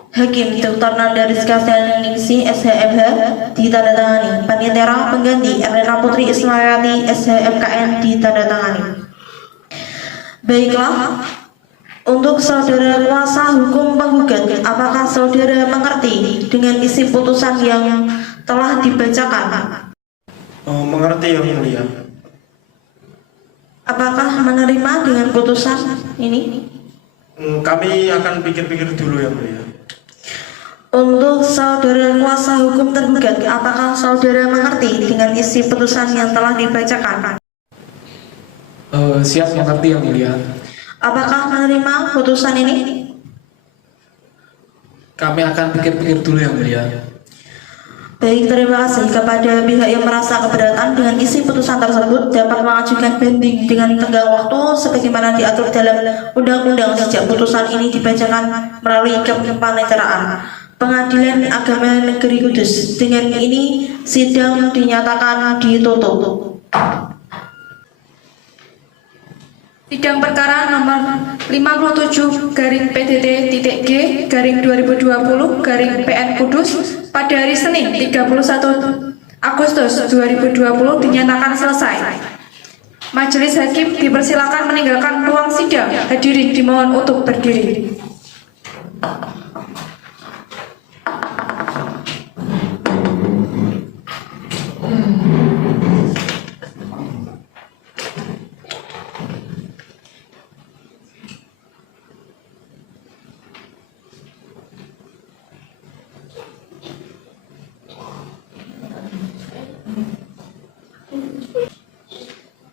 Hakim Dr. Nanda Rizka Ningsih SHMH ditandatangani. Panitera pengganti Erlina Putri Ismayawati SHMKN ditandatangani. Baiklah, untuk saudara kuasa hukum penggugat, apakah saudara mengerti dengan isi putusan yang telah dibacakan? Mengerti yang mulia. Apakah menerima dengan putusan ini? Kami akan pikir-pikir dulu yang mulia. Untuk saudara kuasa hukum tergugat, apakah saudara mengerti dengan isi putusan yang telah dibacakan? Siap mengerti yang mulia. Apakah menerima putusan ini? Kami akan pikir-pikir dulu yang mulia. Baik, terima kasih. Kepada pihak yang merasa keberatan dengan isi putusan tersebut dapat mengajukan banding dengan tenggang waktu sebagaimana diatur dalam undang-undang sejak putusan ini dibacakan melalui kepaniteraan Pengadilan Agama Negeri Kudus. Dengan ini sidang dinyatakan ditutup. Sidang perkara nomor 57-PDT-G-2020-PN Kudus pada hari Senin 31 Agustus 2020 dinyatakan selesai. Majelis Hakim dipersilakan meninggalkan ruang sidang. Hadirin dimohon untuk berdiri.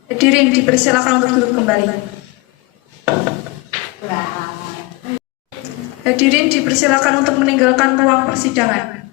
Hadirin dipersilakan untuk duduk kembali. Hadirin dipersilakan untuk meninggalkan ruang persidangan.